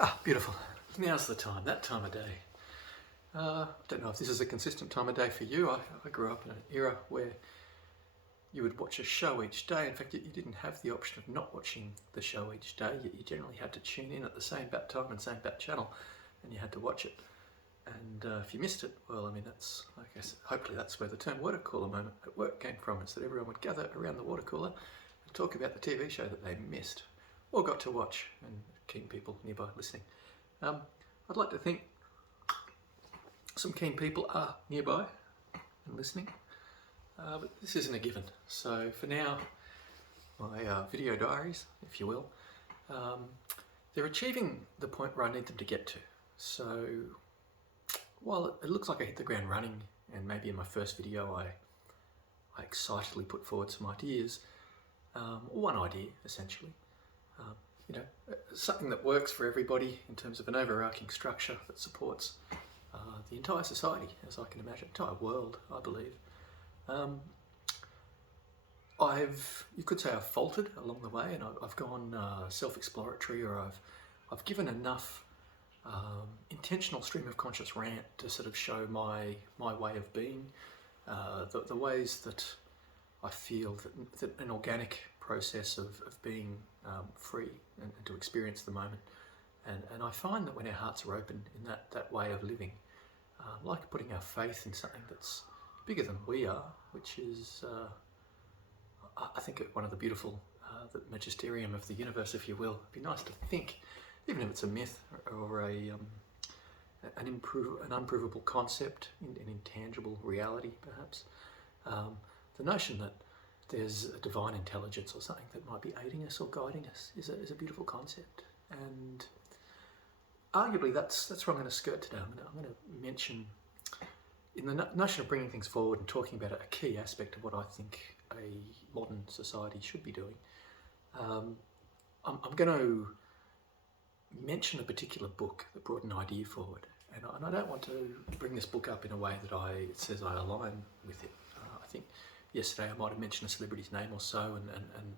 Ah, beautiful. Now's the time, that time of day. I don't know if this is a consistent time of day for you. I grew up in an era where you would watch a show each day. In fact, you didn't have the option of not watching the show each day. You generally had to tune in at the same bat time and same bat channel, and you had to watch it. And if you missed it, well, I mean, that's, I guess, hopefully that's where the term water cooler moment at work came from. Is that everyone would gather around the water cooler and talk about the TV show that they missed or got to watch, and keen people nearby listening. I'd like to think some keen people are nearby and listening, but this isn't a given. So for now, my video diaries, if you will, they're achieving the point where I need them to get to. So while it looks like I hit the ground running, and maybe in my first video I excitedly put forward some ideas, one idea essentially, something that works for everybody in terms of an overarching structure that supports the entire society, as I can imagine, entire world, I believe. You could say I've faltered along the way, and I've gone self-exploratory, or I've given enough intentional stream of conscious rant to sort of show my way of being, the ways that I feel that an organic process of being free and to experience the moment. And I find that when our hearts are open in that way of living, like putting our faith in something that's bigger than we are, which is, I think, one of the beautiful, the magisterium of the universe, if you will. It'd be nice to think, even if it's a myth or an unprovable concept, an intangible reality, perhaps. The notion that there's a divine intelligence or something that might be aiding us or guiding us is a beautiful concept. And arguably that's where I'm going to skirt today. I'm going to mention, in the notion of bringing things forward and talking about a key aspect of what I think a modern society should be doing, I'm going to mention a particular book that brought an idea forward. And I don't want to bring this book up in a way that it says I align with it. I think yesterday I might have mentioned a celebrity's name or so, and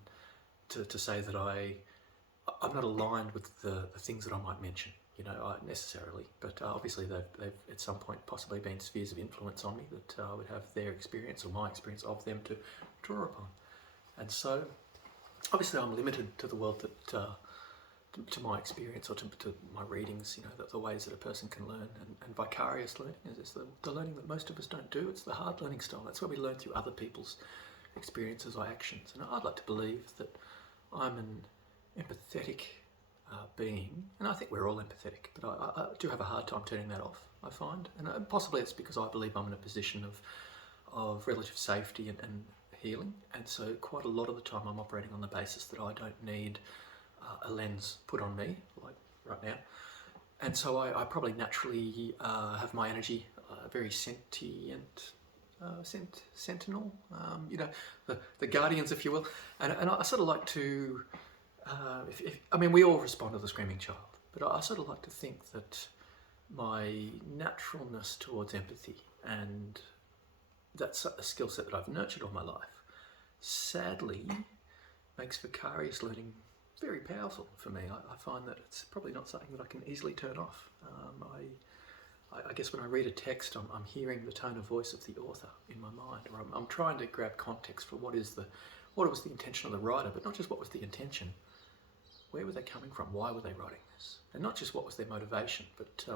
to say that I'm not aligned with the things that I might mention, necessarily, but obviously they've at some point possibly been spheres of influence on me that I would have their experience or my experience of them to draw upon. And so obviously I'm limited to the world that to my experience or to my readings, the ways that a person can learn, and vicarious learning is the learning that most of us don't do. It's the hard learning style. That's where we learn through other people's experiences or actions. And I'd like to believe that I'm an empathetic being, and I think we're all empathetic, but I do have a hard time turning that off, I find. And possibly it's because I believe I'm in a position of relative safety and healing, and so quite a lot of the time I'm operating on the basis that I don't need a lens put on me, like right now. And so I probably naturally have my energy very sentient, sentinel, the guardians, if you will. And I sort of like to, I mean, we all respond to the screaming child, but I sort of like to think that my naturalness towards empathy, and that's a skill set that I've nurtured all my life, sadly makes vicarious learning very powerful for me. I find that it's probably not something that I can easily turn off. I guess when I read a text, I'm hearing the tone of voice of the author in my mind, or I'm trying to grab context for what was the intention of the writer, but not just what was the intention. Where were they coming from? Why were they writing this? And not just what was their motivation, but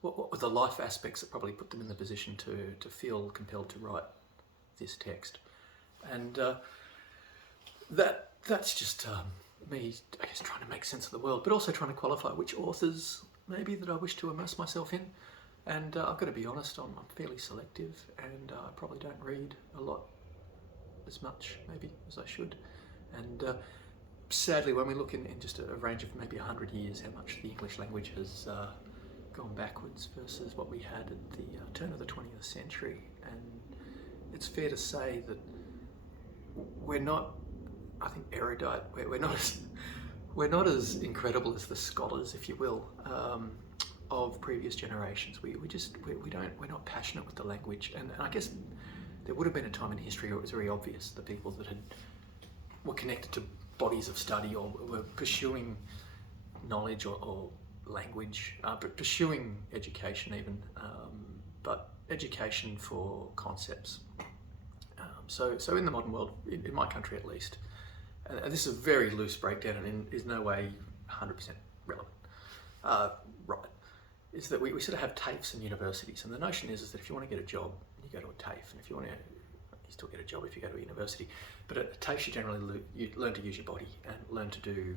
what were the life aspects that probably put them in the position to feel compelled to write this text. And that's just me, I guess, trying to make sense of the world, but also trying to qualify which authors maybe that I wish to immerse myself in. And I've got to be honest, I'm fairly selective, and I probably don't read a lot, as much maybe as I should. And sadly, when we look in just a range of maybe 100 years, how much the English language has gone backwards versus what we had at the turn of the 20th century. And it's fair to say that we're not, I think, erudite. We're not as incredible as the scholars, if you will, of previous generations. We're not passionate with the language, and I guess there would have been a time in history where it was very obvious the people that were connected to bodies of study or were pursuing knowledge or language, but pursuing education even, but education for concepts. So in the modern world, in my country at least, and this is a very loose breakdown and is no way 100% relevant, right, is that we sort of have TAFEs in universities, and the notion is that if you want to get a job, you go to a TAFE, and if you want to, you still get a job if you go to a university, but at TAFE you generally you learn to use your body and learn to do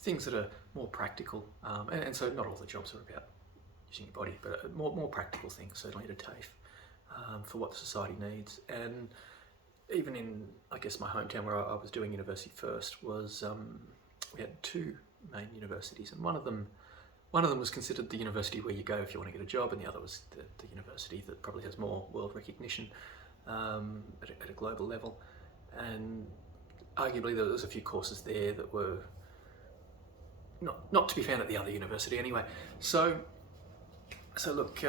things that are more practical, and so not all the jobs are about using your body, but more practical things, certainly at a TAFE, for what the society needs. And even in, I guess, my hometown where I was doing university first was, we had two main universities, and one of them was considered the university where you go if you want to get a job, and the other was the university that probably has more world recognition at a global level. And arguably there was a few courses there that were not to be found at the other university anyway. So look,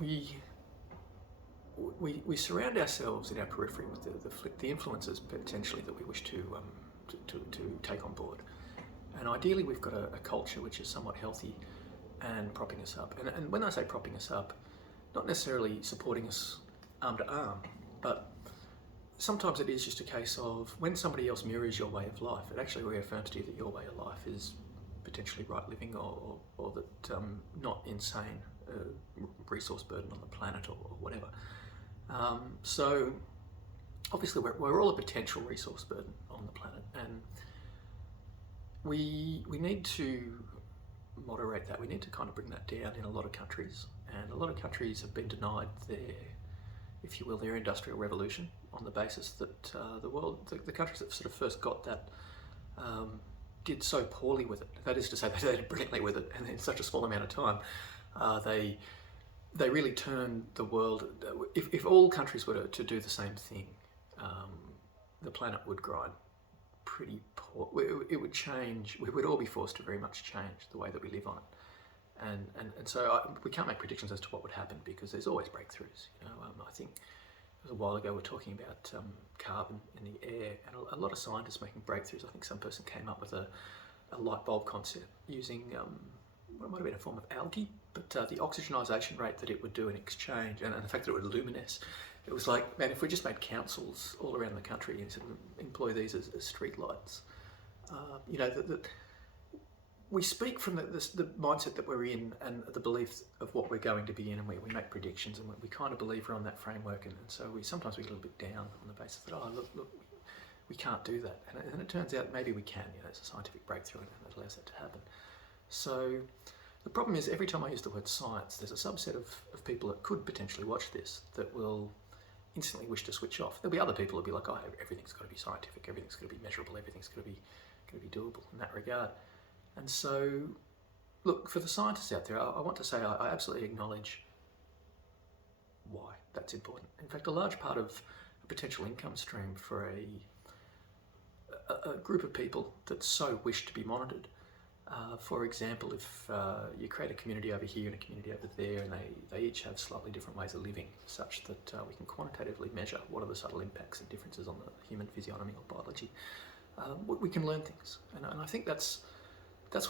we surround ourselves in our periphery with the influences potentially that we wish to take on board. And ideally we've got a culture which is somewhat healthy and propping us up. And when I say propping us up, not necessarily supporting us arm to arm, but sometimes it is just a case of when somebody else mirrors your way of life, it actually reaffirms to you that your way of life is potentially right living, or that not insane resource burden on the planet or whatever. So obviously we're all a potential resource burden on the planet, and we need to moderate that. We need to kind of bring that down in a lot of countries, and a lot of countries have been denied their, if you will, their industrial revolution on the basis that the countries that sort of first got that did so poorly with it. That is to say, they did brilliantly with it, and in such a small amount of time, they really turned the world. If all countries were to do the same thing, the planet would grind pretty poor. It would change. We would all be forced to very much change the way that we live on it. And so we can't make predictions as to what would happen, because there's always breakthroughs. I think it was a while ago we were talking about carbon in the air, and a lot of scientists making breakthroughs. I think some person came up with a light bulb concept using what might have been a form of algae, but the oxygenization rate that it would do in exchange, and the fact that it would luminesce, it was like, man, if we just made councils all around the country and sort of employ these as street lights, we speak from the mindset that we're in and the belief of what we're going to be in, and we make predictions, and we kind of believe we're on that framework, and so sometimes we get a little bit down on the basis that, look, we can't do that, and it turns out maybe we can. It's a scientific breakthrough, and it allows that to happen. So the problem is, every time I use the word science, there's a subset of people that could potentially watch this that will instantly wish to switch off. There'll be other people who'll be like, everything's got to be scientific, everything's got to be measurable, everything's got to be doable in that regard. And so, look, for the scientists out there, I want to say I absolutely acknowledge why that's important. In fact, a large part of a potential income stream for a group of people that so wish to be monitored. For example, if you create a community over here and a community over there, and they each have slightly different ways of living, such that we can quantitatively measure what are the subtle impacts and differences on the human physiognomy or biology, we can learn things. And I think that's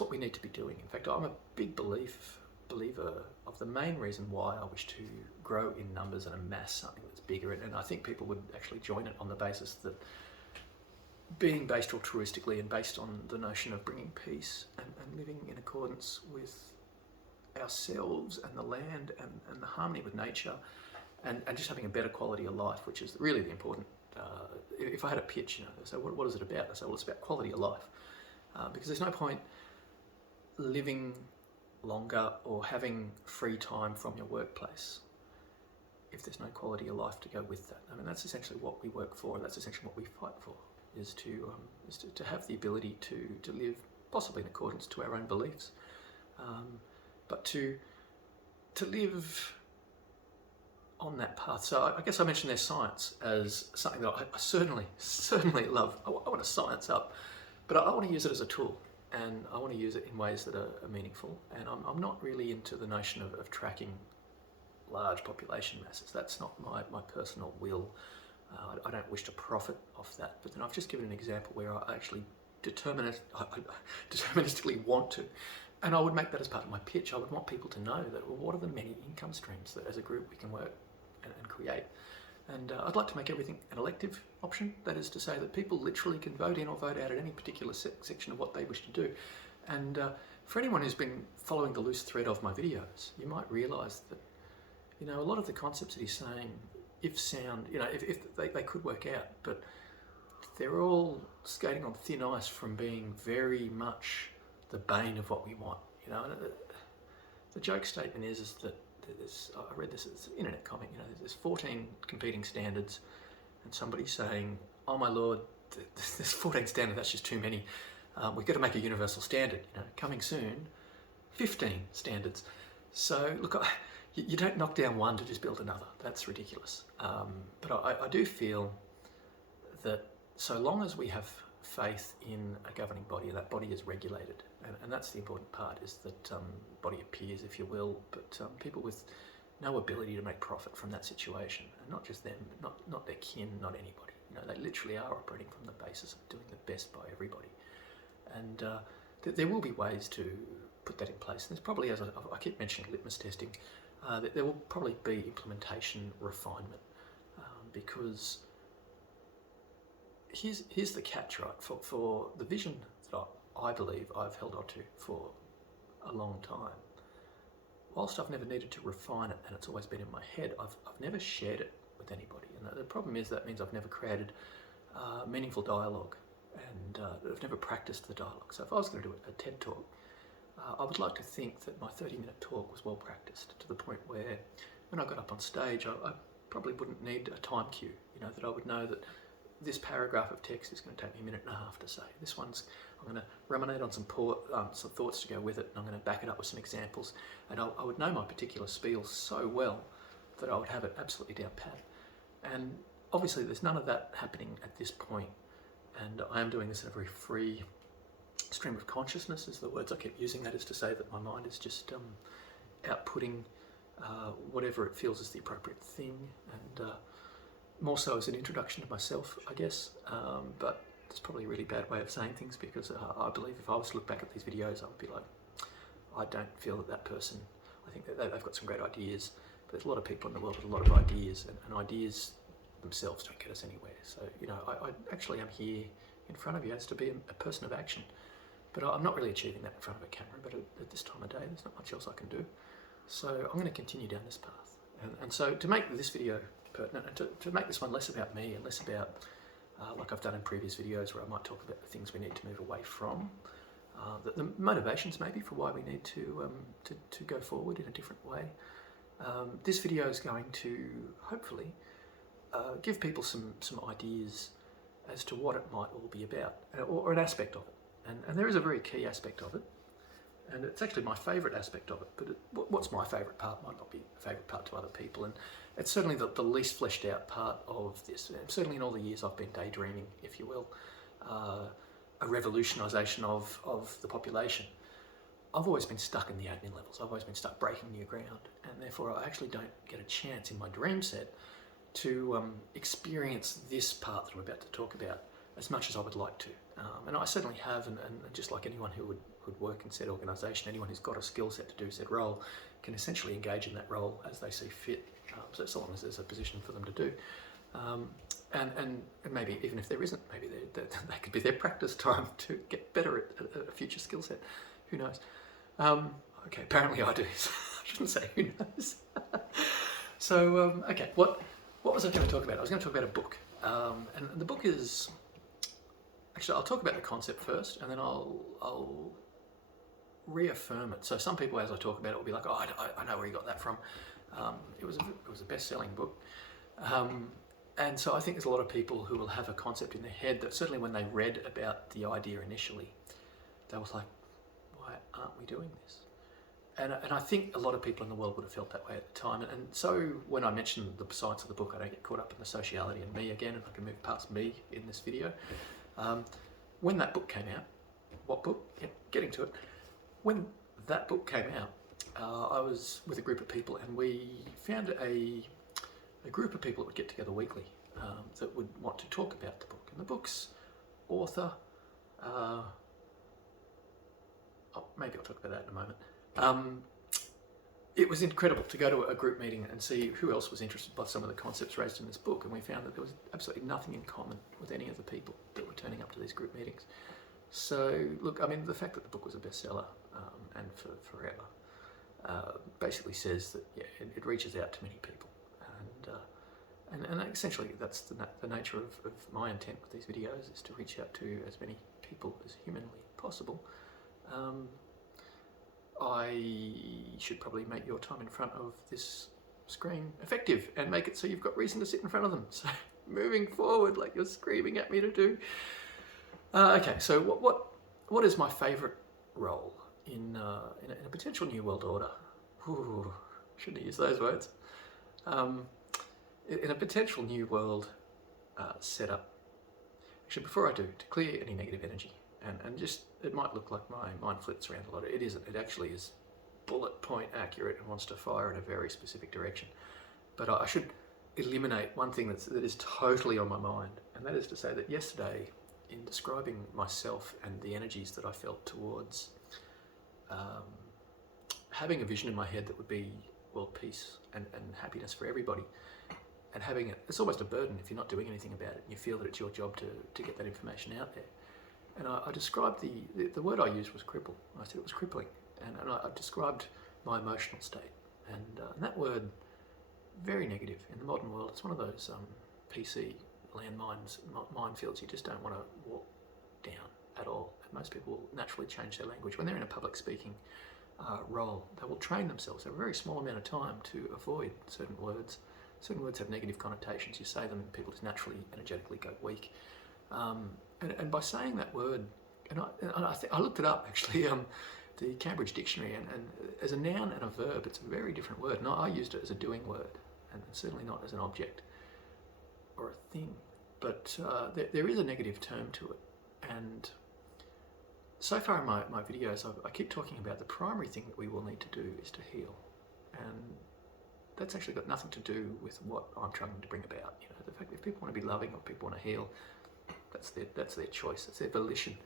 what we need to be doing. In fact, I'm a big believer of the main reason why I wish to grow in numbers and amass something that's bigger, and I think people would actually join it on the basis that being based altruistically and based on the notion of bringing peace and living in accordance with ourselves and the land and the harmony with nature, and just having a better quality of life, which is really the important. If I had a pitch, they say, what is it about? I say, well, it's about quality of life, because there's no point living longer or having free time from your workplace if there's no quality of life to go with that. I mean, that's essentially what we work for, and that's essentially what we fight for, is to have the ability to live possibly in accordance to our own beliefs, but to live on that path. So I guess I mentioned there's science as something that I certainly love. I want to science up, but I want to use it as a tool, and I want to use it in ways that are meaningful. And I'm not really into the notion of tracking large population masses. That's not my personal will. I don't wish to profit off that. But then I've just given an example where I actually deterministically want to. And I would make that as part of my pitch. I would want people to know that, well, what are the many income streams that as a group we can work and create. And I'd like to make everything an elective option. That is to say that people literally can vote in or vote out at any particular section of what they wish to do. And for anyone who's been following the loose thread of my videos, you might realise that, you know, a lot of the concepts that he's saying, if sound, you know, if they could work out, but they're all skating on thin ice from being very much the bane of what we want. You know, and the joke statement is that I read this, it's an internet comic, you know, there's 14 competing standards and somebody's saying, oh my lord, there's 14 standards, that's just too many. We've got to make a universal standard, you know, coming soon, 15 standards. So look, you don't knock down one to just build another. That's ridiculous. But I do feel that so long as we have faith in a governing body, that body is regulated, and that's the important part, is that body appears, if you will, but people with no ability to make profit from that situation, and not just them, not their kin, not anybody. You know, they literally are operating from the basis of doing the best by everybody, and there will be ways to put that in place. And there's probably, as I keep mentioning, litmus testing. There will probably be implementation refinement, because here's the catch, right? For the vision that I believe I've held on to for a long time, whilst I've never needed to refine it and it's always been in my head, I've never shared it with anybody. And the problem is that means I've never created meaningful dialogue, and I've never practiced the dialogue. So if I was going to do a TED talk, I would like to think that my 30-minute talk was well practiced, to the point where when I got up on stage, I probably wouldn't need a time cue, you know, that I would know that this paragraph of text is going to take me a minute and a half to say. This one's, I'm going to ruminate on some thoughts to go with it, and I'm going to back it up with some examples. And I would know my particular spiel so well that I would have it absolutely down pat. And obviously there's none of that happening at this point. And I am doing this in a very free stream of consciousness, is the words I keep using. That is to say that my mind is just outputting whatever it feels is the appropriate thing, and more so as an introduction to myself, I guess. But it's probably a really bad way of saying things, because I believe if I was to look back at these videos, I would be like, I don't feel that person, I think that they've got some great ideas, but there's a lot of people in the world with a lot of ideas, and ideas themselves don't get us anywhere. So, you know, I actually am here in front of you as to be a person of action, but I'm not really achieving that in front of a camera. But at this time of day, there's not much else I can do. So I'm going to continue down this path. And so to make this video pertinent, and to make this one less about me and less about, like I've done in previous videos where I might talk about the things we need to move away from, the motivations maybe for why we need to go forward in a different way. This video is going to hopefully give people some ideas as to what it might all be about, or an aspect of it. And there is a very key aspect of it, and it's actually my favourite aspect of it, but what's my favourite part might not be a favourite part to other people, and it's certainly the least fleshed out part of this. And certainly in all the years I've been daydreaming, if you will, a revolutionisation of the population, I've always been stuck in the admin levels. I've always been stuck breaking new ground, and therefore I actually don't get a chance in my dream set to experience this part that I'm about to talk about as much as I would like to. And I certainly have, and just like anyone who would work in said organisation, anyone who's got a skill set to do said role can essentially engage in that role as they see fit, so long as there's a position for them to do. And maybe even if there isn't, maybe they could be their practice time to get better at a future skill set. Who knows? Okay, apparently I do. So I shouldn't say who knows. So, okay, what was I going to talk about? I was going to talk about a book. And the book is... Actually, I'll talk about the concept first, and then I'll reaffirm it. So some people, as I talk about it, will be like, oh, I know where you got that from. It was a best-selling book. And so I think there's a lot of people who will have a concept in their head that certainly when they read about the idea initially, they was like, why aren't we doing this? And I think a lot of people in the world would have felt that way at the time. And so when I mention the science of the book, I don't get caught up in the sociality and me again, and I can move past me in this video. When that book came out, what book? Yeah, getting to it. When that book came out, I was with a group of people, and we found a group of people that would get together weekly that would want to talk about the book. And the book's author, maybe I'll talk about that in a moment. It was incredible to go to a group meeting and see who else was interested by some of the concepts raised in this book, and we found that there was absolutely nothing in common with any of the people that were turning up to these group meetings. So, look, I mean, the fact that the book was a bestseller and for forever basically says that it reaches out to many people, and essentially that's the nature of my intent with these videos, is to reach out to as many people as humanly possible. I should probably make your time in front of this screen effective and make it so you've got reason to sit in front of them. So moving forward, like you're screaming at me to do. Okay, so what is my favourite role in a potential new world order? Ooh, shouldn't have used those words. In a potential new world setup. Actually, before I do, to clear any negative energy, and just, it might look like my mind flits around a lot. It isn't. It actually is bullet point accurate and wants to fire in a very specific direction. But I should eliminate one thing that is totally on my mind, and that is to say that yesterday, in describing myself and the energies that I felt towards having a vision in my head that would be world peace and happiness for everybody, and having it's almost a burden if you're not doing anything about it and you feel that it's your job to get that information out there. And I described the word I used was cripple. I said it was crippling, and I described my emotional state, and that word, very negative in the modern world. It's one of those PC landmines, minefields you just don't want to walk down at all. And most people will naturally change their language when they're in a public speaking role. They will train themselves over a very small amount of time to avoid certain words. Certain words have negative connotations. You say them and people just naturally, energetically go weak. And by saying that word, and I looked it up actually, the Cambridge Dictionary, and as a noun and a verb, it's a very different word. And I used it as a doing word, and certainly not as an object or a thing. But there is a negative term to it. And so far in my videos, I keep talking about the primary thing that we will need to do is to heal. And that's actually got nothing to do with what I'm trying to bring about. You know, the fact that if people want to be loving or people want to heal, that's their choice, it's their volition.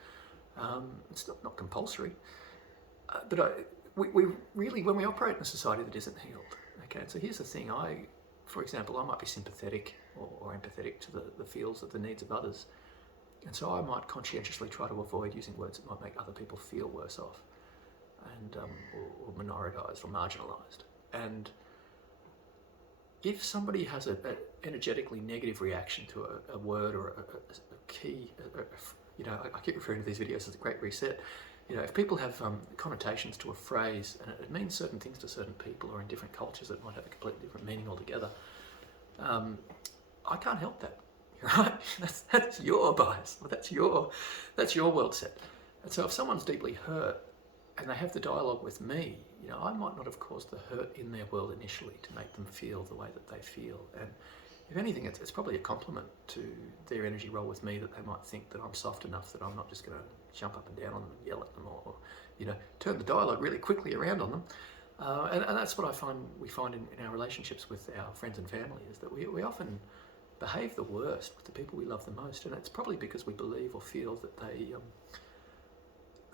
It's not compulsory. But we really, when we operate in a society that isn't healed, okay, and so here's the thing, for example, I might be sympathetic or empathetic to the feels of the needs of others. And so I might conscientiously try to avoid using words that might make other people feel worse off, and or minoritized or marginalized. And if somebody has an energetically negative reaction to a word or a key, you know, I keep referring to these videos as the Great Reset. You know, if people have connotations to a phrase and it means certain things to certain people, or in different cultures it might have a completely different meaning altogether, I can't help that, right? That's your bias, or that's your world set. And so if someone's deeply hurt and they have the dialogue with me, you know, I might not have caused the hurt in their world initially to make them feel the way that they feel. And if anything, it's probably a compliment to their energy role with me, that they might think that I'm soft enough that I'm not just going to jump up and down on them and yell at them, or you know, turn the dialogue really quickly around on them. And that's what we find in our relationships with our friends and family, is that we often behave the worst with the people we love the most, and it's probably because we believe or feel that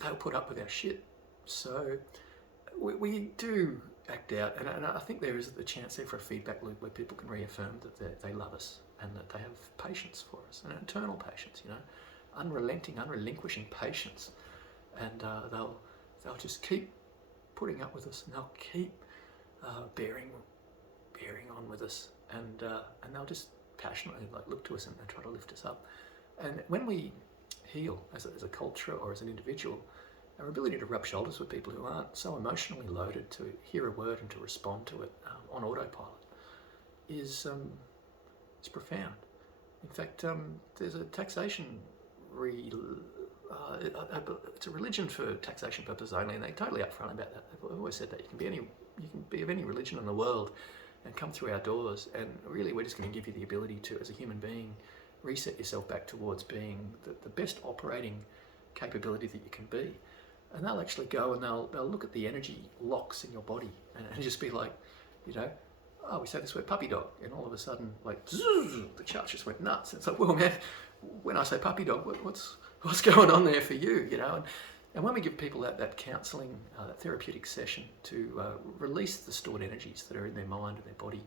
they'll put up with our shit. So we do act out, and I think there is the chance there for a feedback loop where people can reaffirm that they love us and that they have patience for us, and an eternal patience, you know, unrelenting, unrelinquishing patience, and they'll just keep putting up with us, and they'll keep bearing on with us, and they'll just passionately look to us and try to lift us up. And when we heal as a culture or as an individual, our ability to rub shoulders with people who aren't so emotionally loaded to hear a word and to respond to it on autopilot is it's profound. In fact, there's a taxation it's a religion for taxation purposes only, and they're totally upfront about that. I've always said that you can be of any religion in the world and come through our doors, and really we're just going to give you the ability to, as a human being, reset yourself back towards being the best operating capability that you can be. And they'll actually go and they'll look at the energy locks in your body and just be like, you know, oh, we say this word puppy dog, and all of a sudden, like, the chart just went nuts. It's like, well, man, when I say puppy dog, what's going on there for you, you know? And when we give people that counselling, that therapeutic session to release the stored energies that are in their mind and their body,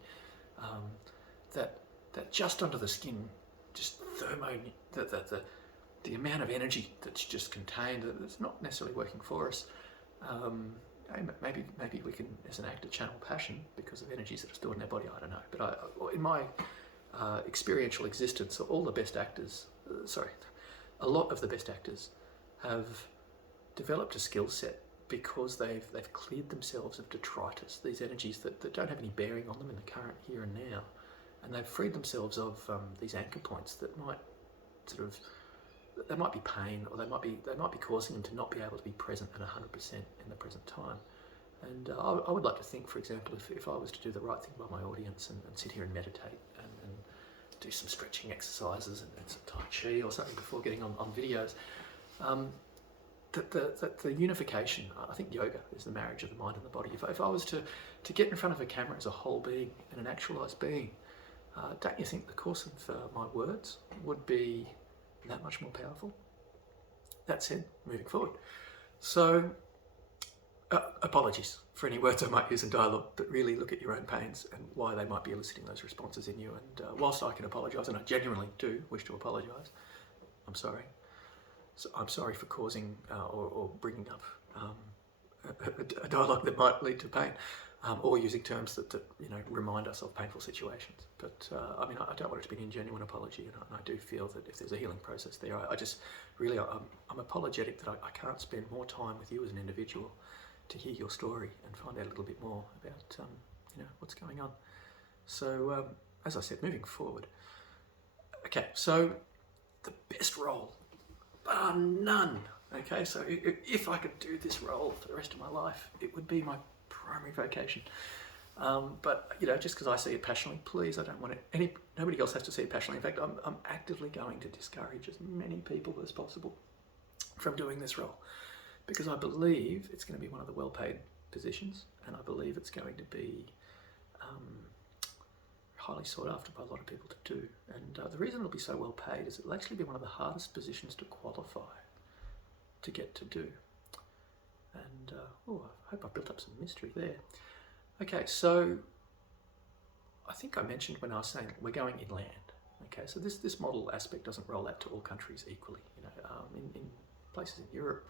that just under the skin, just the amount of energy that's just contained, that's not necessarily working for us. Maybe we can, as an actor, channel passion because of energies that are stored in our body. I don't know, but in my experiential existence, all the best actors, a lot of the best actors have developed a skill set because they've cleared themselves of detritus, these energies that don't have any bearing on them in the current here and now, and they've freed themselves of these anchor points that might they might be pain, or they might be causing them to not be able to be present at 100% in the present time. And I would like to think, for example, if I was to do the right thing by my audience and sit here and meditate and do some stretching exercises and some Tai Chi or something before getting on videos, that the unification, I think yoga is the marriage of the mind and the body. If I was to get in front of a camera as a whole being and an actualised being, don't you think the course of my words would be that much more powerful? That said, moving forward. So, apologies for any words I might use in dialogue, but really look at your own pains and why they might be eliciting those responses in you. And whilst I can apologise, and I genuinely do wish to apologise, I'm sorry. So I'm sorry for causing or bringing up a dialogue that might lead to pain, or using terms that remind us of painful situations. But I don't want it to be an ingenuine apology, and I do feel that if there's a healing process there, I just really, I'm apologetic that I can't spend more time with you as an individual to hear your story and find out a little bit more about what's going on. So as I said, moving forward. Okay, so the best role, bar none. Okay, so if I could do this role for the rest of my life, it would be my primary vocation. But just because I see it passionately, please, I don't want it. Nobody else has to see it passionately. In fact, I'm actively going to discourage as many people as possible from doing this role, because I believe it's going to be one of the well-paid positions, and I believe it's going to be highly sought after by a lot of people to do. And the reason it'll be so well paid is it'll actually be one of the hardest positions to qualify to get to do. And I hope I built up some mystery there. Okay, so I think I mentioned when I was saying we're going inland. Okay, so this model aspect doesn't roll out to all countries equally. In places in Europe,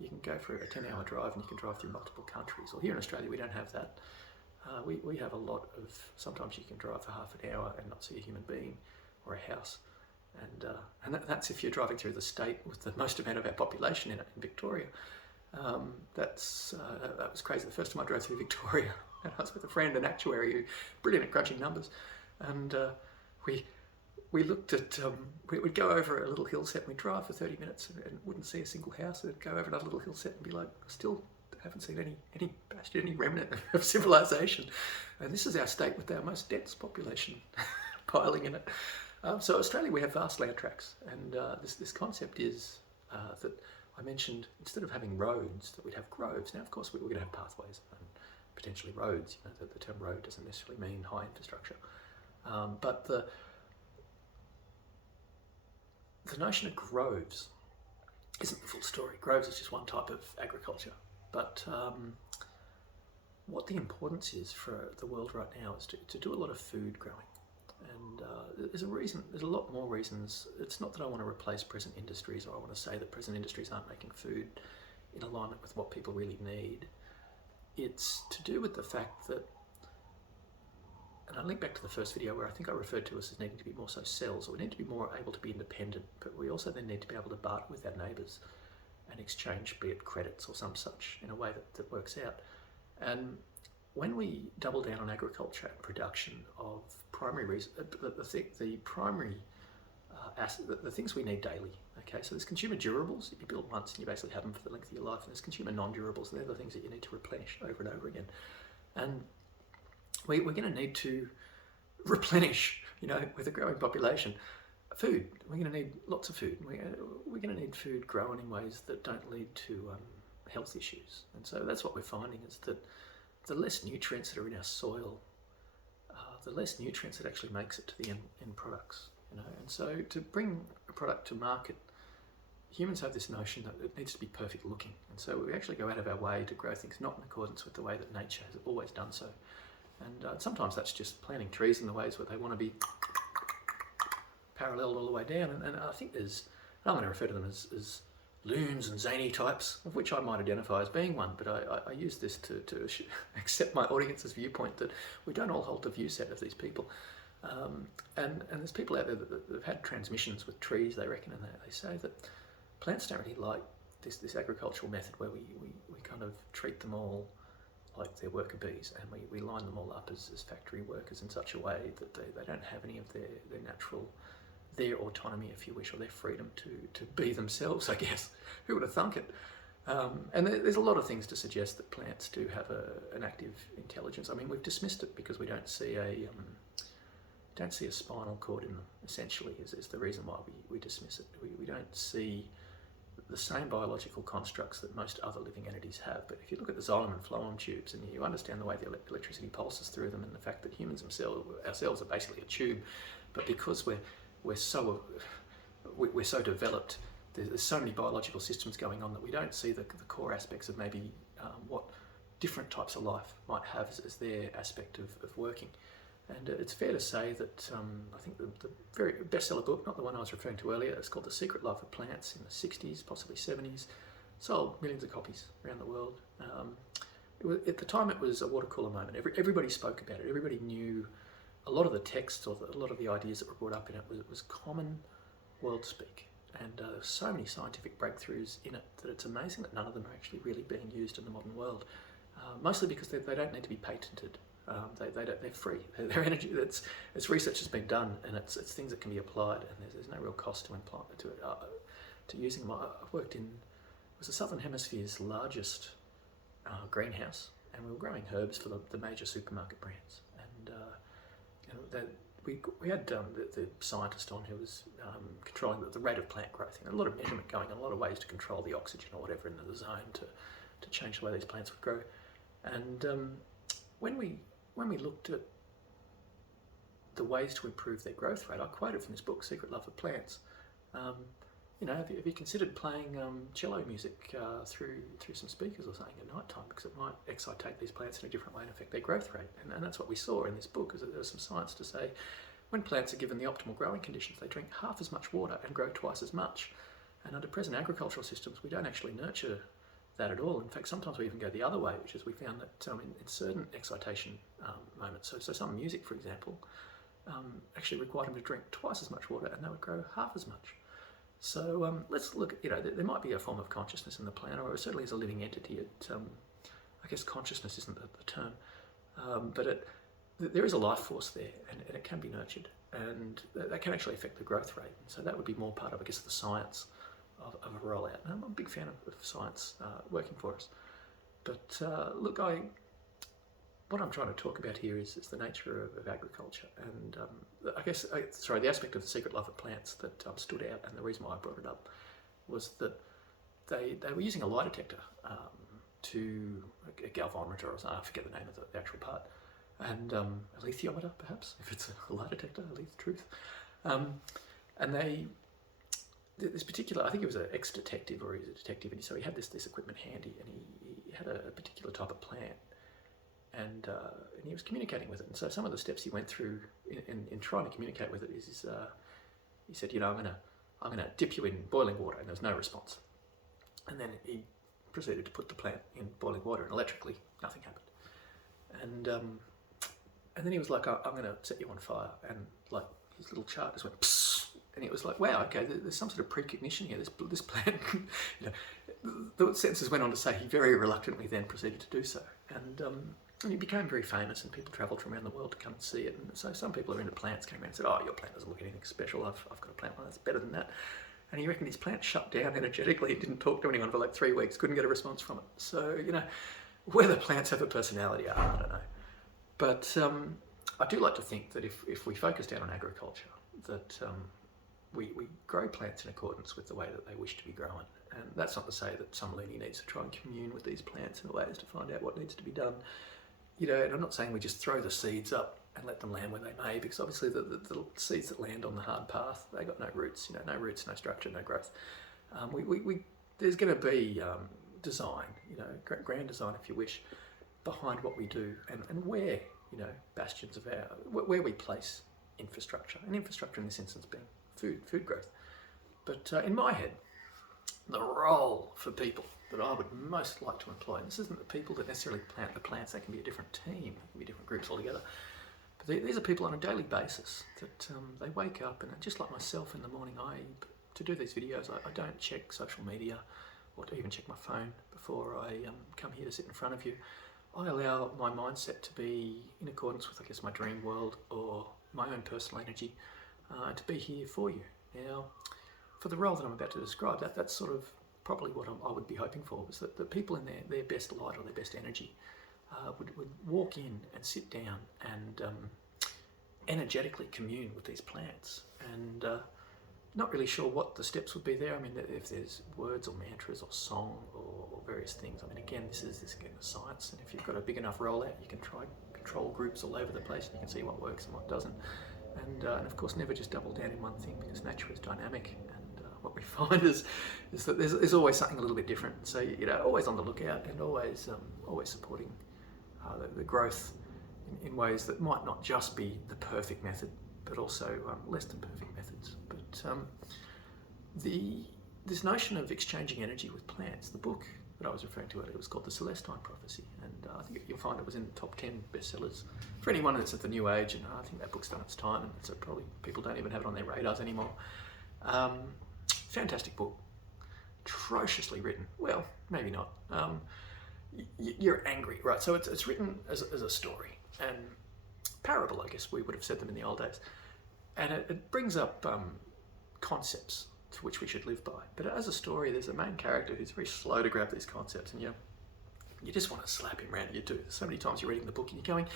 you can go for a 10-hour drive and you can drive through multiple countries. Or here in Australia, we don't have that. We have a lot of, sometimes you can drive for half an hour and not see a human being or a house. And that's if you're driving through the state with the most amount of our population in it, in Victoria. That was crazy. The first time I drove through Victoria, and I was with a friend, an actuary, who brilliant at crunching numbers, and we looked at, we'd go over a little hill set, and we'd drive for 30 minutes and wouldn't see a single house, and we'd go over another little hill set and be like, still haven't seen any bastion, any remnant of civilization. And this is our state with our most dense population piling in it. So Australia, we have vast land tracts, and this concept is that I mentioned, instead of having roads, that we'd have groves. Now, of course, we're going to have pathways and potentially roads. The term road doesn't necessarily mean high infrastructure. But the notion of groves isn't the full story. Groves is just one type of agriculture. But what the importance is for the world right now is to do a lot of food growing. And there's a lot more reasons. It's not that I want to replace present industries, or I want to say that present industries aren't making food in alignment with what people really need. It's to do with the fact that, and I link back to the first video where I think I referred to us as needing to be more so cells, or we need to be more able to be independent, but we also then need to be able to barter with our neighbours and exchange, be it credits or some such, in a way that works out. And when we double down on agriculture and production of primary reasons, the primary the things we need daily. Okay, so there's consumer durables that you build once and you basically have them for the length of your life, and there's consumer non-durables. They're the things that you need to replenish over and over again. And we're going to need to replenish, with a growing population, food. We're going to need lots of food. We're going to need food grown in ways that don't lead to health issues. And so that's what we're finding, is that the less nutrients that are in our soil, the less nutrients it actually makes it to the end products. And so to bring a product to market, humans have this notion that it needs to be perfect looking, and so we actually go out of our way to grow things not in accordance with the way that nature has always done so. And sometimes that's just planting trees in the ways where they want to be paralleled all the way down. And I think I'm going to refer to them as loons and zany types, of which I might identify as being one, but I use this to accept my audience's viewpoint that we don't all hold the view set of these people. And there's people out there that have had transmissions with trees, they reckon, and they say that plants don't really like this agricultural method where we kind of treat them all like they're worker bees, and we line them all up as factory workers in such a way that they don't have any of their natural, their autonomy, if you wish, or their freedom to be themselves, I guess. Who would have thunk it? And there's a lot of things to suggest that plants do have an active intelligence. I mean, we've dismissed it because we don't see a spinal cord in them, essentially, is the reason why we dismiss it. We don't see the same biological constructs that most other living entities have. But if you look at the xylem and phloem tubes and you understand the way the electricity pulses through them, and the fact that humans ourselves are basically a tube, but because we're so developed, there's so many biological systems going on that we don't see the core aspects of maybe what different types of life might have as their aspect of working. And it's fair to say that I think the very bestseller book, not the one I was referring to earlier, it's called The Secret Life of Plants in the 60s, possibly 70s, sold millions of copies around the world. At the time it was a water cooler moment. Everybody spoke about it. Everybody knew a lot of the texts or a lot of the ideas that were brought up in it was common world speak. And there were so many scientific breakthroughs in it that it's amazing that none of them are actually really being used in the modern world. Mostly because they don't need to be patented. They're free. They're energy. It's research has been done, and it's things that can be applied, and there's no real cost to using them. I've worked in, it was the Southern Hemisphere's largest greenhouse, and we were growing herbs for the major supermarket brands. And we had the scientist on who was controlling the rate of plant growth. A lot of measurement going on, a lot of ways to control the oxygen or whatever in the zone to change the way these plants would grow. And when we looked at the ways to improve their growth rate, I quoted from this book, Secret Love of Plants. Have you considered playing cello music through some speakers or something at night time, because it might excitate these plants in a different way and affect their growth rate? And that's what we saw in this book, is that there's some science to say when plants are given the optimal growing conditions, they drink half as much water and grow twice as much. And under present agricultural systems, we don't actually nurture that at all. In fact, sometimes we even go the other way, which is we found that in certain excitation moments, so some music, for example, actually required them to drink twice as much water and they would grow half as much. So let's look at, there might be a form of consciousness in the plant, or certainly as a living entity. I guess consciousness isn't the term, but there is a life force there, and it can be nurtured, and that can actually affect the growth rate. And so that would be more part of, I guess, the science of a rollout. And I'm a big fan of science working for us. But look, what I'm trying to talk about here is the nature of agriculture, and I guess, the aspect of the secret life of plants that stood out, and the reason why I brought it up was that they were using a lie detector to a galvanometer or something, I forget the name of the actual part, and a lithiometer perhaps, if it's a lie detector, a leth truth, and this particular, I think he was an ex-detective, or he's a detective, and so he had this equipment handy, and he had a particular type of plant, and he was communicating with it. And so some of the steps he went through in trying to communicate with it is he said, I'm gonna dip you in boiling water, and there was no response. And then he proceeded to put the plant in boiling water, and electrically nothing happened. And then he was like, I'm gonna set you on fire, and like his little chart just went psst. And it was like, wow, okay, there's some sort of precognition here. This plant, the sensors went on to say he very reluctantly then proceeded to do so. And he became very famous, and people travelled from around the world to come and see it. And so some people who are into plants came around and said, oh, your plant doesn't look anything special. I've got a plant that's better than that. And he reckoned his plant shut down energetically. He didn't talk to anyone for like 3 weeks, couldn't get a response from it. So, whether plants have a personality, I don't know. But I do like to think that if we focus down on agriculture, that we grow plants in accordance with the way that they wish to be grown. And that's not to say that some loony needs to try and commune with these plants in ways to find out what needs to be done. And I'm not saying we just throw the seeds up and let them land where they may, because obviously the seeds that land on the hard path, they got no roots, no roots, no structure, no growth. There's going to be design, grand design if you wish, behind what we do and where, bastions of where we place infrastructure. And infrastructure in this instance being food growth. But in my head, the role for people that I would most like to employ, and this isn't the people that necessarily plant the plants, they can be a different team, they can be different groups altogether. But these are people on a daily basis that they wake up, and just like myself in the morning, to do these videos, I don't check social media or to even check my phone before I come here to sit in front of you. I allow my mindset to be in accordance with, I guess, my dream world or my own personal energy, to be here for you. Now, for the role that I'm about to describe, that's sort of probably what I would be hoping for, was that the people in their best light or their best energy would walk in and sit down and energetically commune with these plants. And not really sure what the steps would be there. I mean, if there's words or mantras or song or various things. I mean, again, this is again the science, and if you've got a big enough rollout, you can try control groups all over the place, and you can see what works and what doesn't. And of course, never just double down in one thing, because nature is dynamic. And what we find is that there's always something a little bit different. So always on the lookout, and always supporting the growth in ways that might not just be the perfect method, but also less than perfect methods. But this notion of exchanging energy with plants, the book that I was referring to earlier was called The Celestine Prophecy, and I think you'll find it was in the top 10 bestsellers for anyone that's at the new age, and I think that book's done its time, and so probably people don't even have it on their radars anymore. Fantastic book, atrociously written. Well, maybe not. You're angry, right? So it's written as a story, and parable, I guess we would have said them in the old days, and it brings up concepts to which we should live by. But as a story, there's a main character who's very slow to grab these concepts, and you just want to slap him around. You do. So many times you're reading the book and you're going,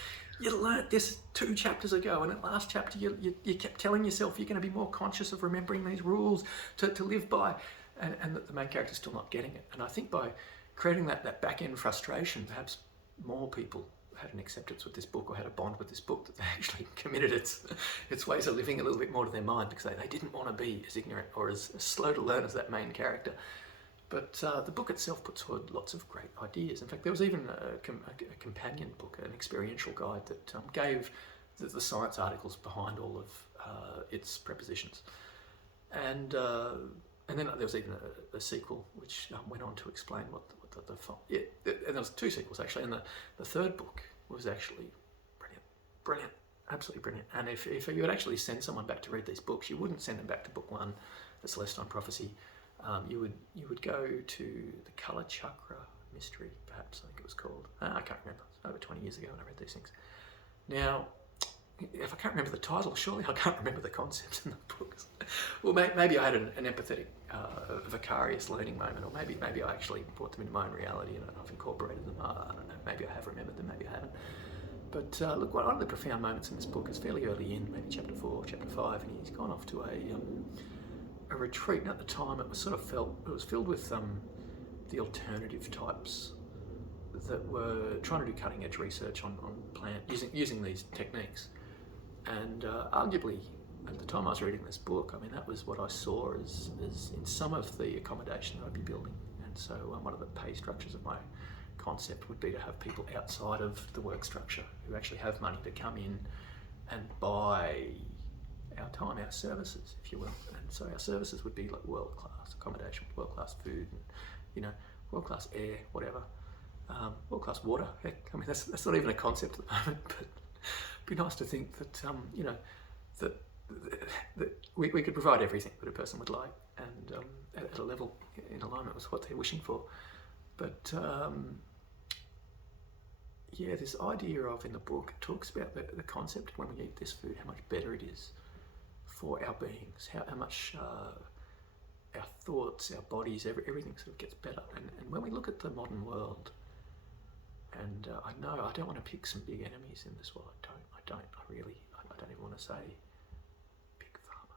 you learnt this 2 chapters ago, and at last chapter you kept telling yourself you're going to be more conscious of remembering these rules to live by, and that the main character's still not getting it. And I think by creating that back-end frustration, perhaps more people had an acceptance with this book, or had a bond with this book, that they actually committed its ways of living a little bit more to their mind, because they didn't want to be as ignorant or as slow to learn as that main character. But the book itself puts forward lots of great ideas. In fact, there was even a companion book, an experiential guide that gave the science articles behind all of its prepositions. And then there was even a sequel which went on to explain what and there was 2 sequels actually, and the third book was actually brilliant, absolutely brilliant. And if you would actually send someone back to read these books, you wouldn't send them back to book 1, The Celestine Prophecy. You would go to the Colour Chakra Mystery, perhaps, I think it was called. I can't remember. It was over 20 years ago when I read these things. Now, if I can't remember the title, surely I can't remember the concepts in the books. Well, maybe I had an empathetic, vicarious learning moment, or maybe I actually brought them into my own reality and I've incorporated them. I don't know. Maybe I have remembered them, maybe I haven't. But look, one of the profound moments in this book is fairly early in, maybe chapter 4, chapter 5, and he's gone off to a retreat. And at the time, it was filled with the alternative types that were trying to do cutting edge research on plant using these techniques. And arguably, at the time I was reading this book, I mean, that was what I saw as in some of the accommodation that I'd be building. And so one of the pay structures of my concept would be to have people outside of the work structure who actually have money to come in and buy our time, our services, if you will. And so our services would be like world-class accommodation, world-class food, and world-class air, whatever, world-class water. Heck, I mean, that's not even a concept at the moment, but it'd be nice to think that that we could provide everything that a person would like, and at a level in alignment with what they're wishing for. But this idea of, in the book, it talks about the concept when we eat this food, how much better it is for our beings, how much our thoughts, our bodies, everything sort of gets better. And when we look at the modern world, and I know I don't want to pick some big enemies in this world, I don't even want to say big pharma,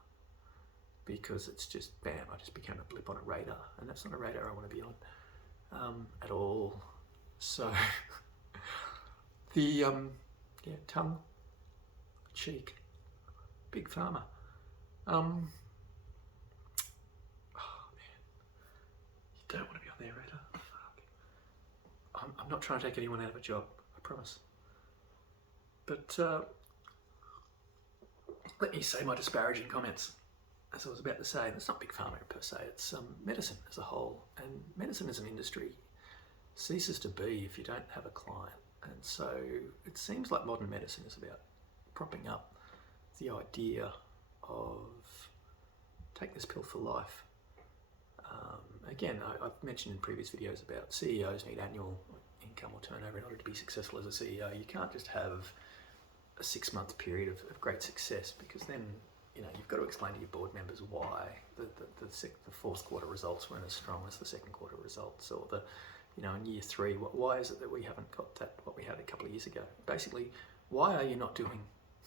because it's just, bam, I just became a blip on a radar, and that's not a radar I want to be on at all. So the tongue, cheek, big pharma. Oh man, don't want to be on their radar. I'm not trying to take anyone out of a job, I promise. But let me say my disparaging comments. As I was about to say, it's not big pharma per se, it's medicine as a whole. And medicine as an industry ceases to be if you don't have a client. And so it seems like modern medicine is about propping up the idea of take this pill for life. Again, I've mentioned in previous videos about CEOs need annual income or turnover in order to be successful as a CEO. You can't just have a 6-month period of great success, because then you've got to explain to your board members why the fourth quarter results weren't as strong as the second quarter results, or in year 3, why is it that we haven't got what we had a couple of years ago? Basically, why are you not doing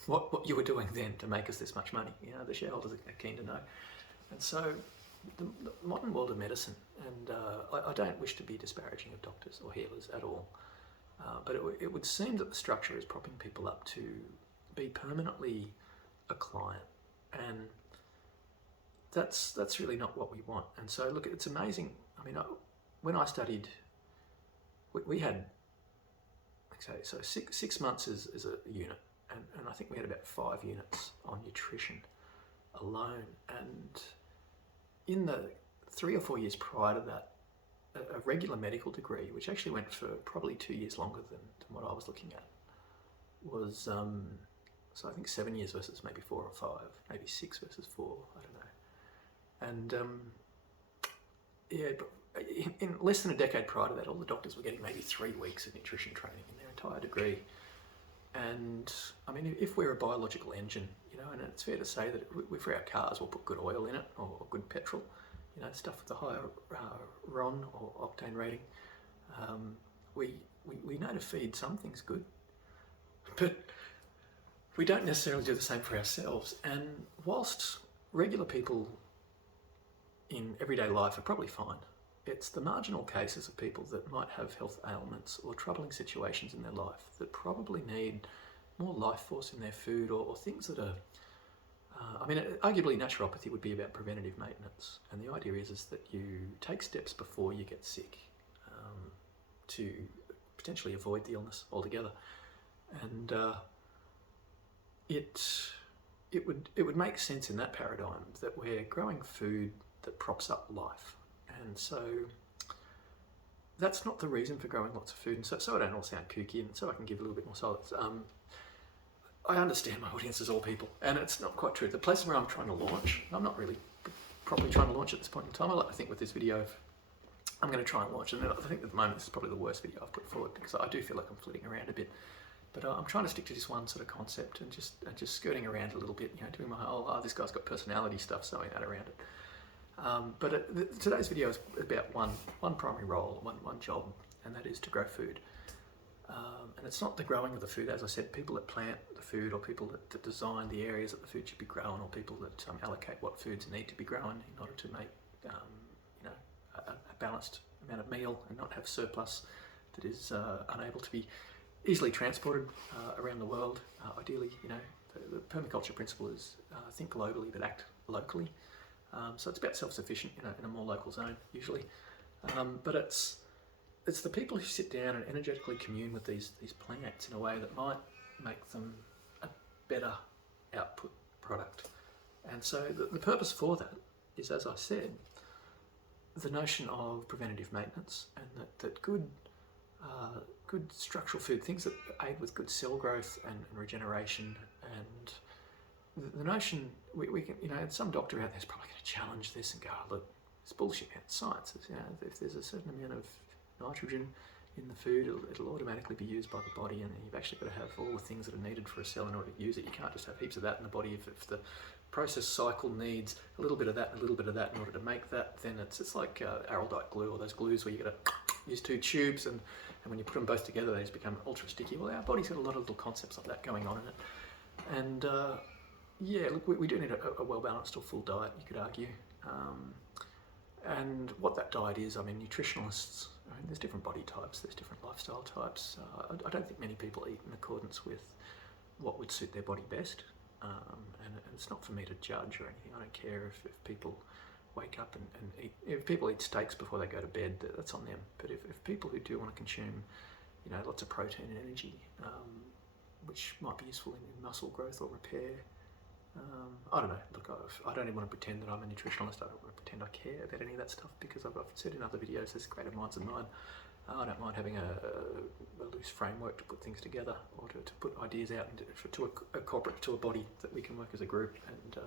what you were doing then to make us this much money? The shareholders are keen to know. And so the modern world of medicine, and I don't wish to be disparaging of doctors or healers at all, but it would seem that the structure is propping people up to be permanently a client, and that's really not what we want. And so look, it's amazing. I mean, when I studied, we had, okay, so 6 months is a unit, and I think we had about 5 units on nutrition alone. And in the 3 or 4 years prior to that, a regular medical degree, which actually went for probably 2 years longer than what I was looking at, was so I think 7 years versus maybe 4 or 5, maybe 6 versus 4, I don't know. And yeah, but in less than a decade prior to that, all the doctors were getting maybe 3 weeks of nutrition training in their entire degree. And I mean, if we're a biological engine, and it's fair to say that for our cars we'll put good oil in it, or good petrol, stuff with the higher RON or octane rating. We know to feed some things good, but we don't necessarily do the same for ourselves. And whilst regular people in everyday life are probably fine, it's the marginal cases of people that might have health ailments or troubling situations in their life that probably need more life force in their food, or things that are, arguably naturopathy would be about preventative maintenance. And the idea is that you take steps before you get sick to potentially avoid the illness altogether. And it would make sense in that paradigm that we're growing food that props up life. And so that's not the reason for growing lots of food. And so I don't all sound kooky, and so I can give a little bit more solids. I understand my audience is all people, and it's not quite true. The place where I'm trying to launch, I'm not really properly trying to launch at this point in time. I like to think with this video, I'm going to try and launch, and I think at the moment this is probably the worst video I've put forward, because I do feel like I'm flitting around a bit. But I'm trying to stick to this one sort of concept, and just skirting around a little bit, doing my whole, this guy's got personality stuff, sewing that around it. But today's video is about one primary role, one job, and that is to grow food. And it's not the growing of the food, as I said. People that plant the food, or people that design the areas that the food should be grown, or people that allocate what foods need to be grown in order to make a balanced amount of meal and not have surplus that is unable to be easily transported around the world. Ideally, the permaculture principle is think globally but act locally. So it's about self-sufficient in a more local zone usually. But it's the people who sit down and energetically commune with these plants in a way that might make them a better output product. And so the purpose for that is, as I said, the notion of preventative maintenance, and that good structural food, things that aid with good cell growth and regeneration, and the notion we can, some doctor out there is probably going to challenge this and go, look, it's bullshit, man. It's science. If there's a certain amount of nitrogen in the food, it'll automatically be used by the body, and you've actually got to have all the things that are needed for a cell in order to use it. You can't just have heaps of that in the body. If the process cycle needs a little bit of that and a little bit of that in order to make that, then it's like araldite glue, or those glues where you got to use 2 tubes, and when you put them both together, they just become ultra sticky. Well, our body's got a lot of little concepts like that going on in it. And yeah, look, we do need a well-balanced or full diet, you could argue. And what that diet is, nutritionalists, there's different body types, there's different lifestyle types. I don't think many people eat in accordance with what would suit their body best. And it's not for me to judge or anything. I don't care if people wake up and eat. If people eat steaks before they go to bed, that's on them. But if people who do want to consume, lots of protein and energy, which might be useful in muscle growth or repair, I don't know. Look, I don't even want to pretend that I'm a nutritionalist. I don't want to pretend I care about any of that stuff, because I've said in other videos, there's greater minds than mine. I don't mind having a loose framework to put things together, or to put ideas out to a corporate, to a body that we can work as a group and